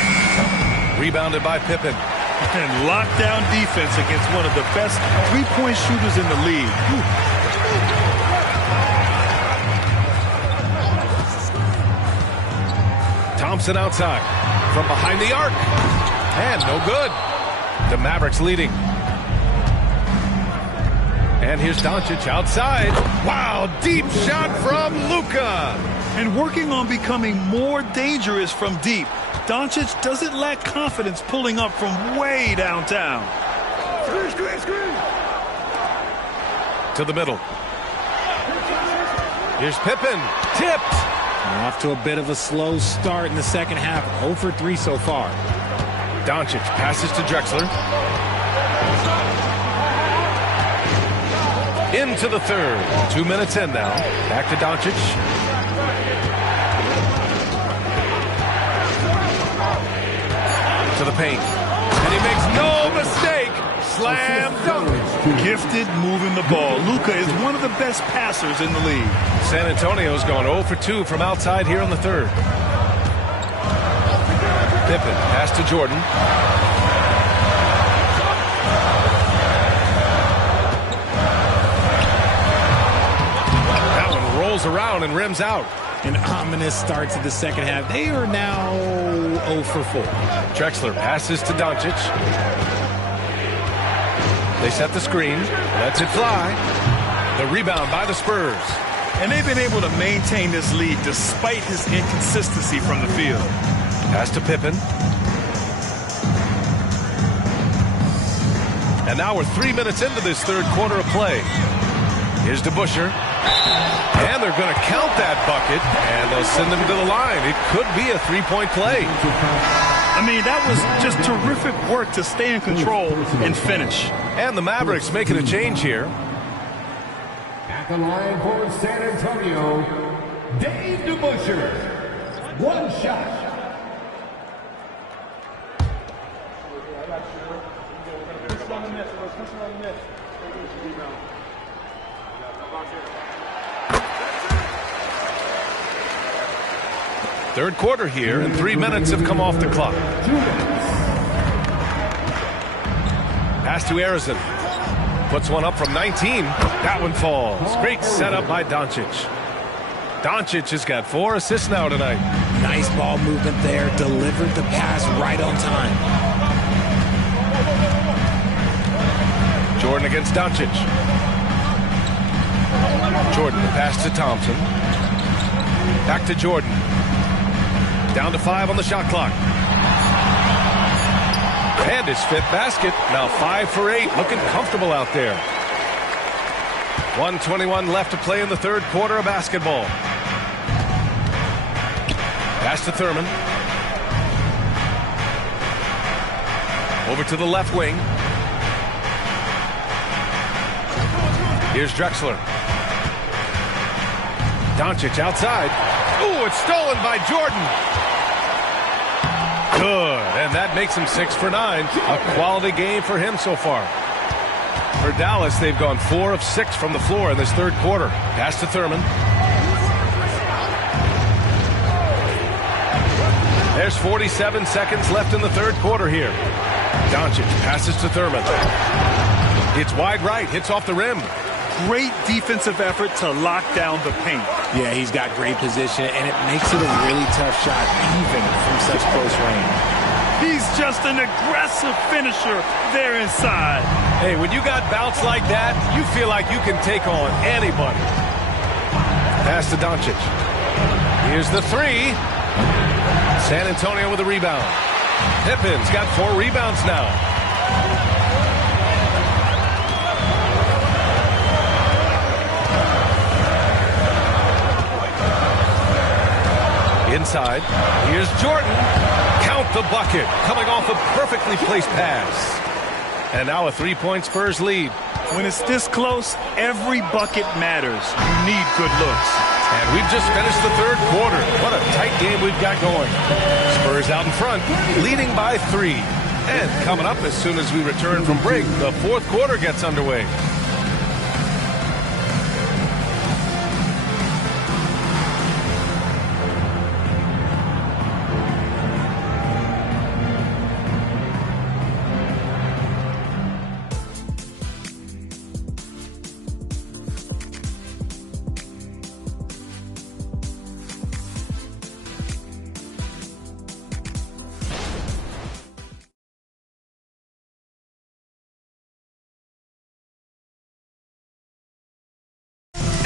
Rebounded by Pippen. And lockdown defense against one of the best three-point shooters in the league. Thompson outside. From behind the arc. And no good. The Mavericks leading. And here's Doncic outside. Wow, deep shot from Luka. And working on becoming more dangerous from deep. Doncic doesn't lack confidence pulling up from way downtown. Screen. To the middle. Here's Pippen. Tipped. Off to a bit of a slow start in the second half. 0 for 3 so far. Doncic passes to Drexler. Into the third. 2 minutes in now. Back to Doncic. To the paint. And he makes no mistake. Slam dunk. Gifted moving the ball. Luka is one of the best passers in the league. San Antonio's gone 0 for 2 from outside here in the third. Pippen pass to Jordan. That one rolls around and rims out. An ominous start to the second half. They are now 0 for 4. Drexler passes to Doncic. They set the screen. Lets it fly. The rebound by the Spurs. And they've been able to maintain this lead despite his inconsistency from the field. Pass to Pippen. And now we're 3 minutes into this third quarter of play. Here's DeBusschere. And they're going to count that bucket, and they'll send them to the line. It could be a three-point play. I mean, that was just terrific work to stay in control and finish. And the Mavericks making a change here. At the line for San Antonio, Dave DeBusschere. 1 shot. Third quarter here, and 3 minutes have come off the clock. Pass to Harrison. Puts one up from 19. That one falls. Great setup by Doncic. Doncic has got 4 assists now tonight. Nice ball movement there. Delivered the pass right on time. Jordan against Doncic. Jordan, the pass to Thompson. Back to Jordan. Down to 5 on the shot clock. And his 5th basket. Now 5 for 8. Looking comfortable out there. 1:21 left to play in the third quarter of basketball. Pass to Thurman. Over to the left wing. Here's Drexler. Doncic outside. Ooh, it's stolen by Jordan. Good, and that makes him 6 for 9. A quality game for him so far. For Dallas, they've gone 4 of 6 from the floor in this third quarter. Pass to Thurman. There's 47 seconds left in the third quarter here. Doncic passes to Thurman. It's wide right, hits off the rim. Great defensive effort to lock down the paint. Yeah, he's got great position, and it makes it a really tough shot, even from such close range. He's just an aggressive finisher there inside. Hey, when you got bounce like that, you feel like you can take on anybody. Pass to Doncic. Here's the 3. San Antonio with a rebound. Pippen's got 4 rebounds now. Inside. Here's Jordan. Count the bucket. Coming off a perfectly placed pass. And now a 3-point Spurs lead. When it's this close, every bucket matters. You need good looks. And we've just finished the third quarter. What a tight game we've got going. Spurs out in front, leading by 3. And coming up as soon as we return from break, the fourth quarter gets underway.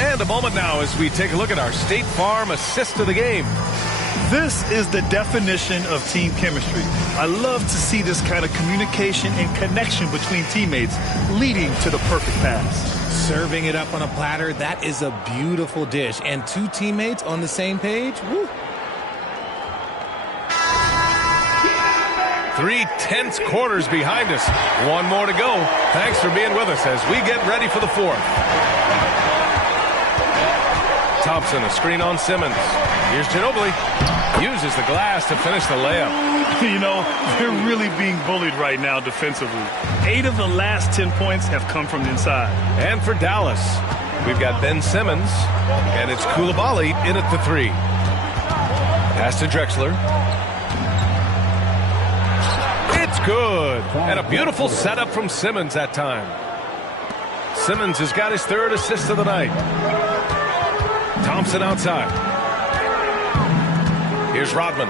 And a moment now as we take a look at our State Farm assist of the game. This is the definition of team chemistry. I love to see this kind of communication and connection between teammates leading to the perfect pass. Serving it up on a platter, that is a beautiful dish. And 2 teammates on the same page, woo. 3 tense quarters behind us. 1 more to go. Thanks for being with us as we get ready for the fourth. Thompson, a screen on Simmons. Here's Ginobili. Uses the glass to finish the layup. You know, they're really being bullied right now defensively. 8 of the last 10 points have come from the inside. And for Dallas, we've got Ben Simmons, and it's Coulibaly in at the 3. Pass to Drexler. It's good. And a beautiful setup from Simmons that time. Simmons has got his 3rd assist of the night. Thompson outside. Here's Rodman.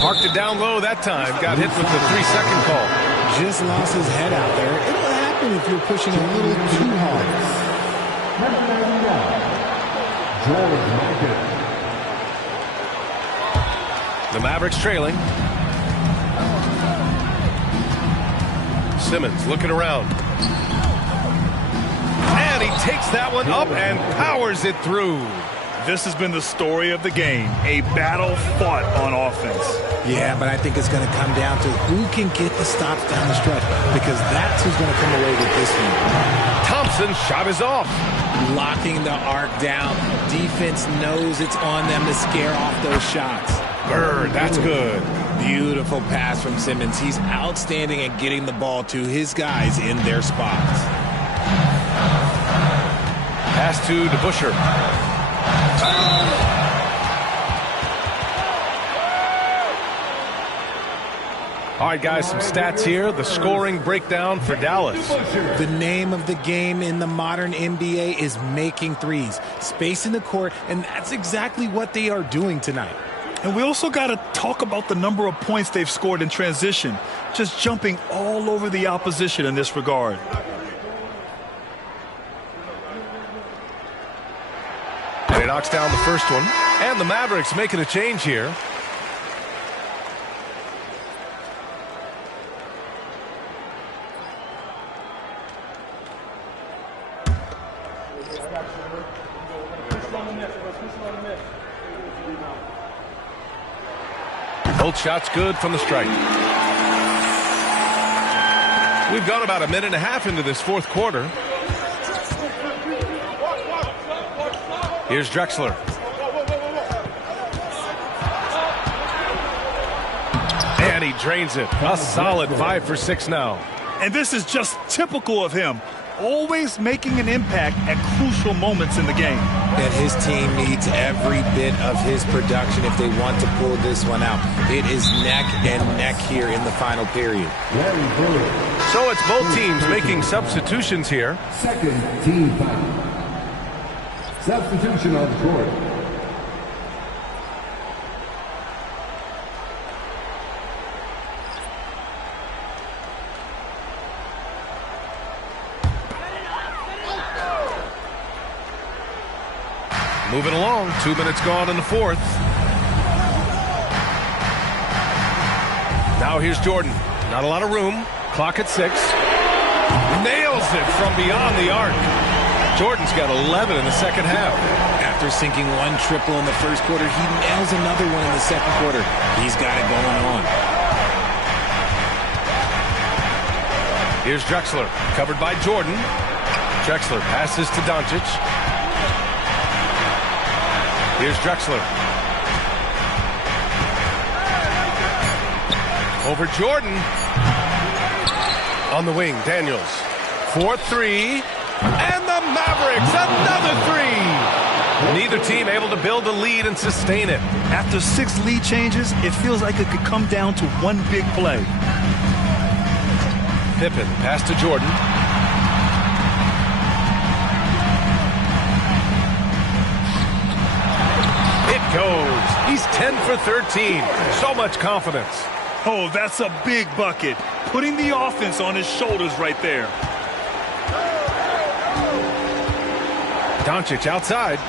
Parked it down low that time. Got hit with the 3-second call. Just lost his head out there. It'll happen if you're pushing a little too hard. The Mavericks trailing. Simmons looking around. And he takes that one up and powers it through. This has been the story of the game, a battle fought on offense. Yeah, but I think it's going to come down to who can get the stops down the stretch, because that's who's going to come away with this one. Thompson's shot is off. Locking the arc down. Defense knows it's on them to scare off those shots. Bird, that's good. Beautiful pass from Simmons. He's outstanding at getting the ball to his guys in their spots. Pass to DeBusschere. All right, guys, some stats here. The scoring breakdown for Dallas. The name of the game in the modern NBA is making threes. Space in the court, and that's exactly what they are doing tonight. And we also got to talk about the number of points they've scored in transition. Just jumping all over the opposition in this regard. And he knocks down the first one. And the Mavericks making a change here. Both shots good from the stripe. We've gone about a minute and a half into this fourth quarter. Here's Drexler. And he drains it. A solid 5 for 6 now. And this is just typical of him. Always making an impact at crucial moments in the game. And his team needs every bit of his production if they want to pull this one out. It is neck and neck here in the final period. So it's both teams making substitutions here. Second team foul. Substitution on the court. Moving along, 2 minutes gone in the fourth. Now here's Jordan. Not a lot of room. Clock at 6. Nails it from beyond the arc. Jordan's got 11 in the second half. After sinking one triple in the first quarter, he nails another one in the second quarter. He's got it going on. Here's Drexler, covered by Jordan. Drexler passes to Doncic. Here's Drexler. Over Jordan. On the wing, Daniels. 4-3. And the Mavericks, another three. Neither team able to build a lead and sustain it. After 6 lead changes, it feels like it could come down to one big play. Pippen, pass to Jordan. It goes. He's 10 for 13. So much confidence. Oh, that's a big bucket. Putting the offense on his shoulders right there. Doncic outside.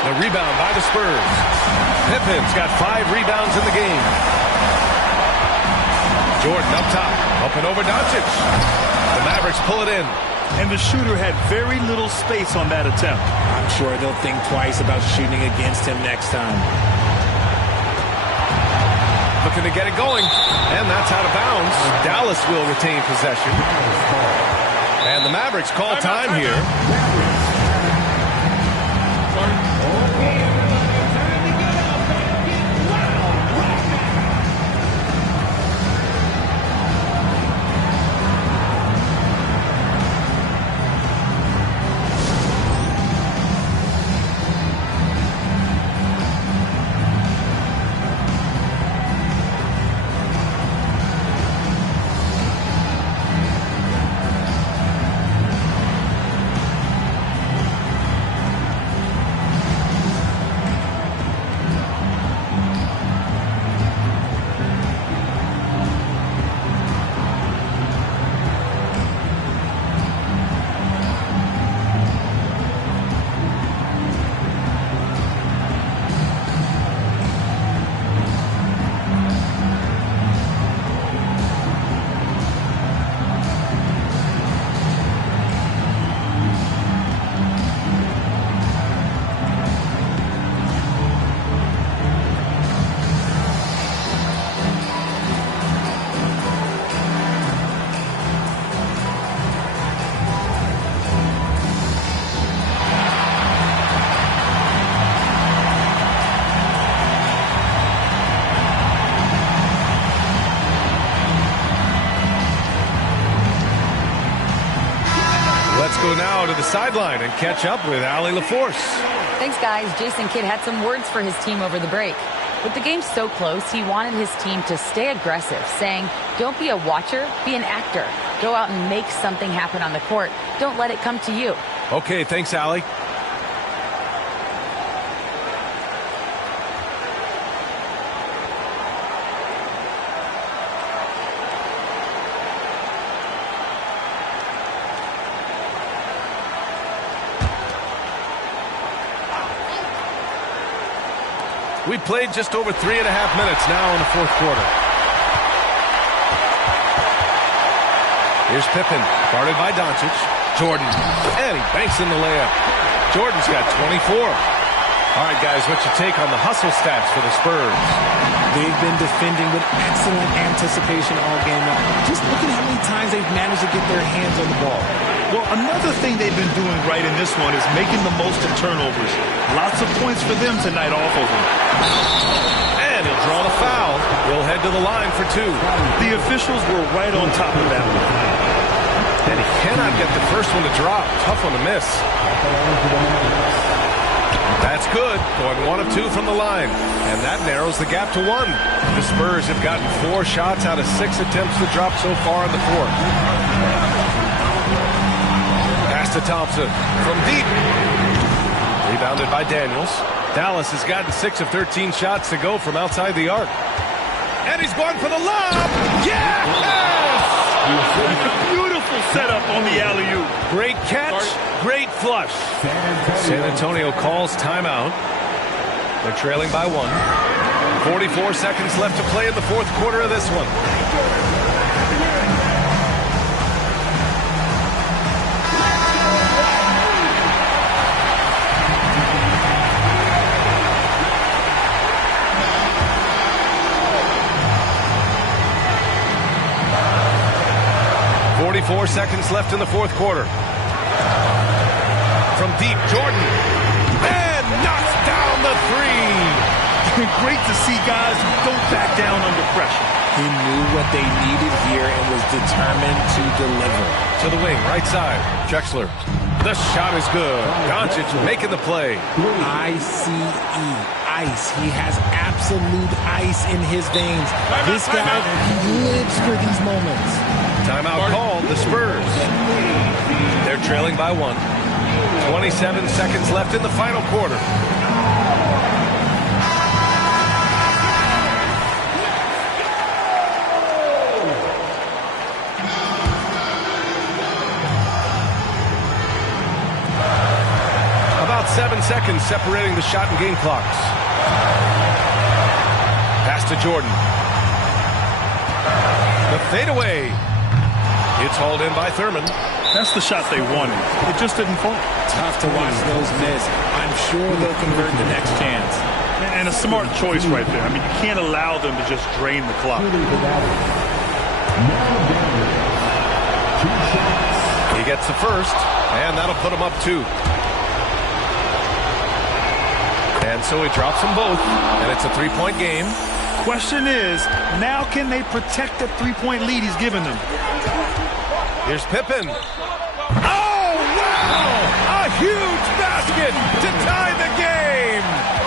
The rebound by the Spurs. Pippen's got 5 rebounds in the game. Jordan up top. Up and over Doncic. The Mavericks pull it in. And the shooter had very little space on that attempt. I'm sure they'll think twice about shooting against him next time. Looking to get it going. And that's out of bounds. Dallas will retain possession. And the Mavericks call time here. Go now to the sideline and catch up with Allie LaForce. Thanks, guys. Jason Kidd had some words for his team over the break. With the game so close, he wanted his team to stay aggressive, saying, don't be a watcher, be an actor. Go out and make something happen on the court. Don't let it come to you. Okay, thanks, Allie. We played just over 3.5 minutes now in the fourth quarter. Here's Pippen, guarded by Doncic. Jordan, and he banks in the layup. Jordan's got 24. All right, guys, what's your take on the hustle stats for the Spurs? They've been defending with excellent anticipation all game long. Just look at how many times they've managed to get their hands on the ball. Well, another thing they've been doing right in this one is making the most of turnovers. Lots of points for them tonight off of them. And he'll draw the foul. He'll head to the line for 2. The officials were right on top of that one. And he cannot get the first one to drop. Tough one to miss. That's good. Going 1 of 2 from the line. And that narrows the gap to 1. The Spurs have gotten 4 shots out of 6 attempts to drop so far in the fourth. Pass to Thompson from deep. Rebounded by Daniels. Dallas has gotten 6 of 13 shots to go from outside the arc. And he's going for the lob. Yes! Beautiful setup on the alley-oop. Great catch, great flush. San Antonio calls timeout. They're trailing by 1. 44 seconds left to play in the fourth quarter of this one. 34 seconds left in the fourth quarter. From deep, Jordan. And knocks down the three. Great to see guys who don't back down under pressure. He knew what they needed here and was determined to deliver. To the wing, right side. Drexler. The shot is good. Doncic making the play. I-C-E. Ice. He has absolute ice in his veins. This guy lives for these moments. Timeout called, the Spurs. They're trailing by 1. 27 seconds left in the final quarter. About 7 seconds separating the shot and game clocks. Pass to Jordan. The fadeaway. It's hauled in by Thurman. That's the shot they wanted. It just didn't fall. Tough to watch those miss. I'm sure they'll convert the next chance. And a smart choice right there. I mean, you can't allow them to just drain the clock. He gets the first, and that'll put him up 2. And so he drops them both, and it's a 3-point game. Question is, now can they protect that 3-point lead he's given them? Here's Pippen. Oh, wow! A huge basket to tie the game!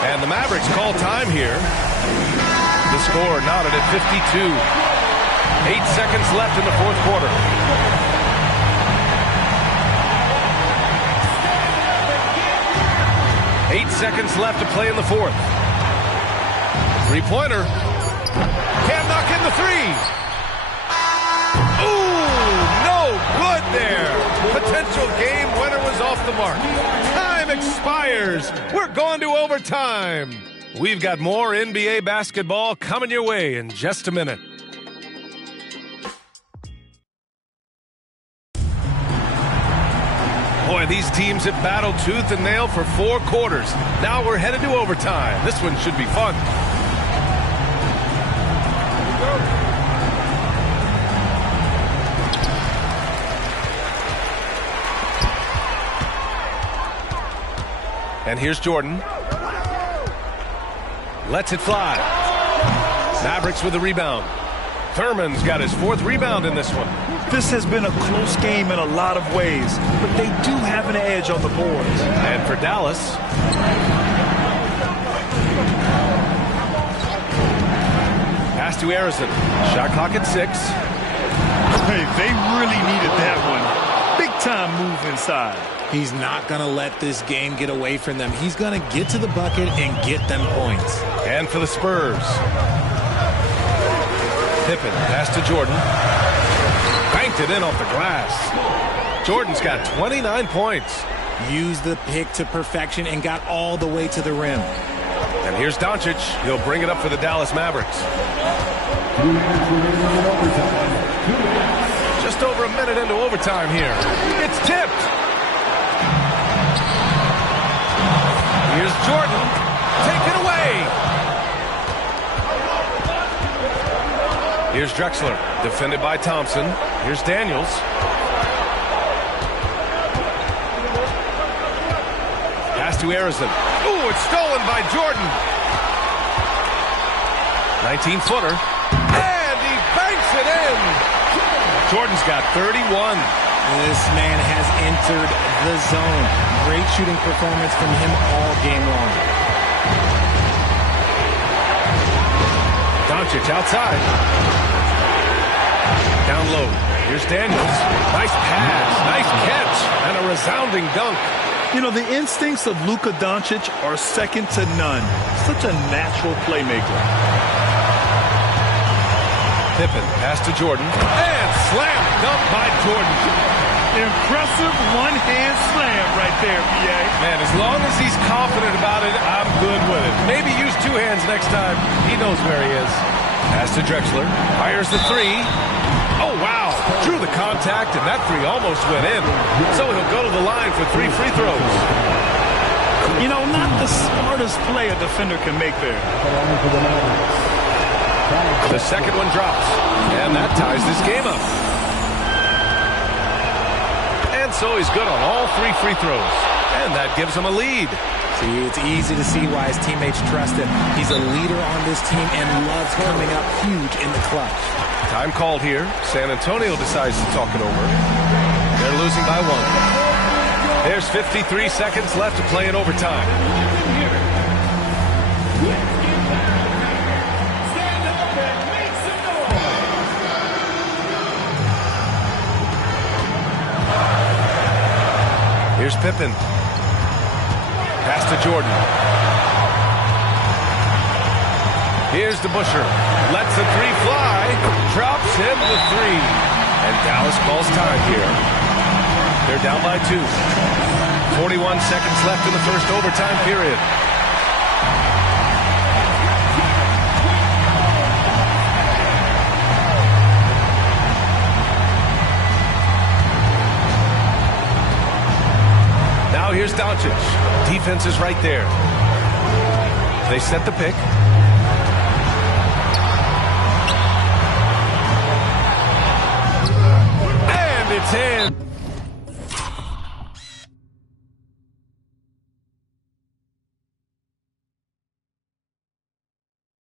And the Mavericks call time here. The score knotted at 52. 8 seconds left in the fourth quarter. Eight seconds left to play in the fourth. Three-pointer. Can't knock in the three. Ooh, no good there. Potential game winner was off the mark. Time expires. We're going to overtime. We've got more NBA basketball coming your way in just a minute. Boy, these teams have battled tooth and nail for 4 quarters. Now we're headed to overtime. This one should be fun. And here's Jordan. Lets it fly. Mavericks with the rebound. Thurman's got his 4th rebound in this one. This has been a close game in a lot of ways, but they do have an edge on the boards. And for Dallas, pass to Arizon. Shot clock at 6. Hey, they really needed that one. Big time move inside. He's not going to let this game get away from them. He's going to get to the bucket and get them points. And for the Spurs, Pippen, pass to Jordan. Banked it in off the glass. Jordan's got 29 points. Used the pick to perfection and got all the way to the rim. And here's Doncic. He'll bring it up for the Dallas Mavericks. Just over a minute into overtime here. It's tipped. Here's Jordan. Take it away. Here's Drexler, defended by Thompson. Here's Daniels. Pass to Arizon. Ooh, it's stolen by Jordan. 19-footer. And he banks it in. Jordan's got 31. This man has entered the zone. Great shooting performance from him all game long. Doncic outside. Down low. Here's Daniels. Nice pass. Nice catch. And a resounding dunk. You know, the instincts of Luka Doncic are second to none. Such a natural playmaker. Pippen, pass to Jordan. And slam dunk by Jordan. Impressive one-hand slam right there, PA. Man, as long as he's confident about it, I'm good with it. Maybe use 2 hands next time. He knows where he is. Pass to Drexler. Fires the 3. Oh, wow. Drew the contact, and that 3 almost went in. So he'll go to the line for 3 free throws. You know, not the smartest play a defender can make there. The second one drops, and that ties this game up. And so he's good on all 3 free throws. And that gives him a lead. See, it's easy to see why his teammates trust him. He's a leader on this team and loves coming up huge in the clutch. Time called here. San Antonio decides to talk it over. They're losing by 1. There's 53 seconds left to play in overtime. Here's Pippen. Pass to Jordan. Here's DeBusschere. Lets the 3 fly. Drops him the 3. And Dallas calls time here. They're down by 2. 41 seconds left in the first overtime period. Now here's Doncic. Defense is right there. They set the pick. And it's in.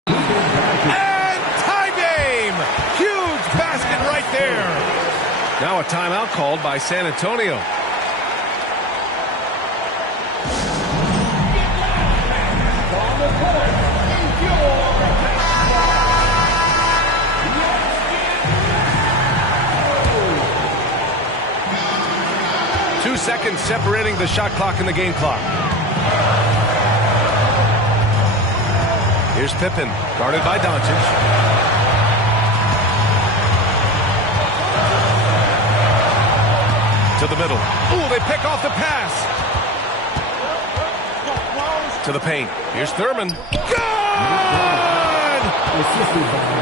And tie game. Huge basket right there. Now a timeout called by San Antonio. Seconds separating the shot clock and the game clock. Here's Pippen, guarded by Doncic. To the middle. Ooh, they pick off the pass. To the paint. Here's Thurman. Good!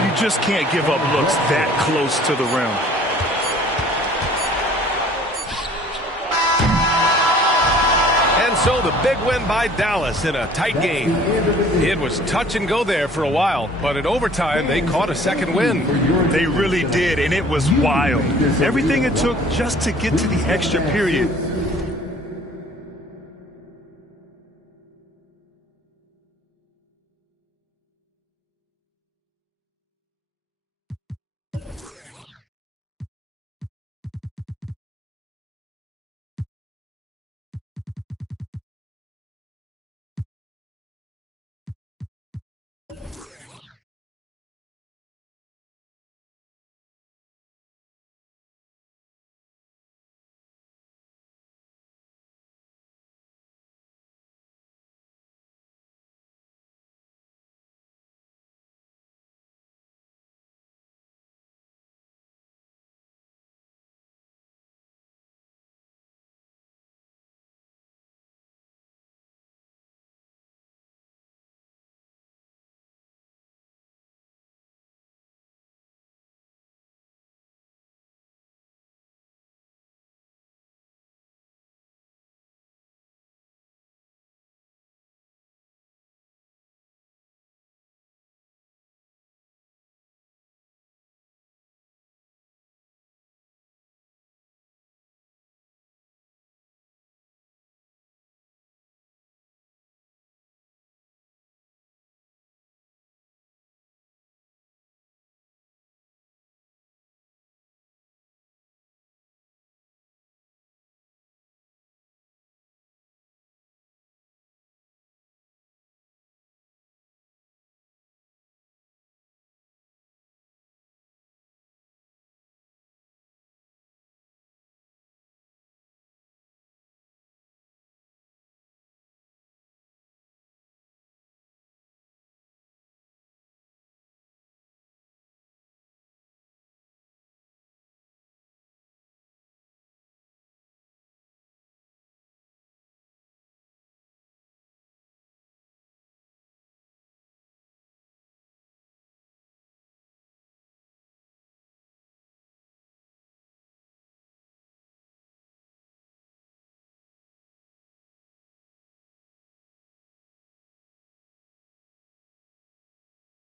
You just can't give up looks that close to the rim. So the big win by Dallas in a tight game. It was touch and go there for a while, but in overtime they caught a second win. They really did, and it was wild. Everything it took just to get to the extra period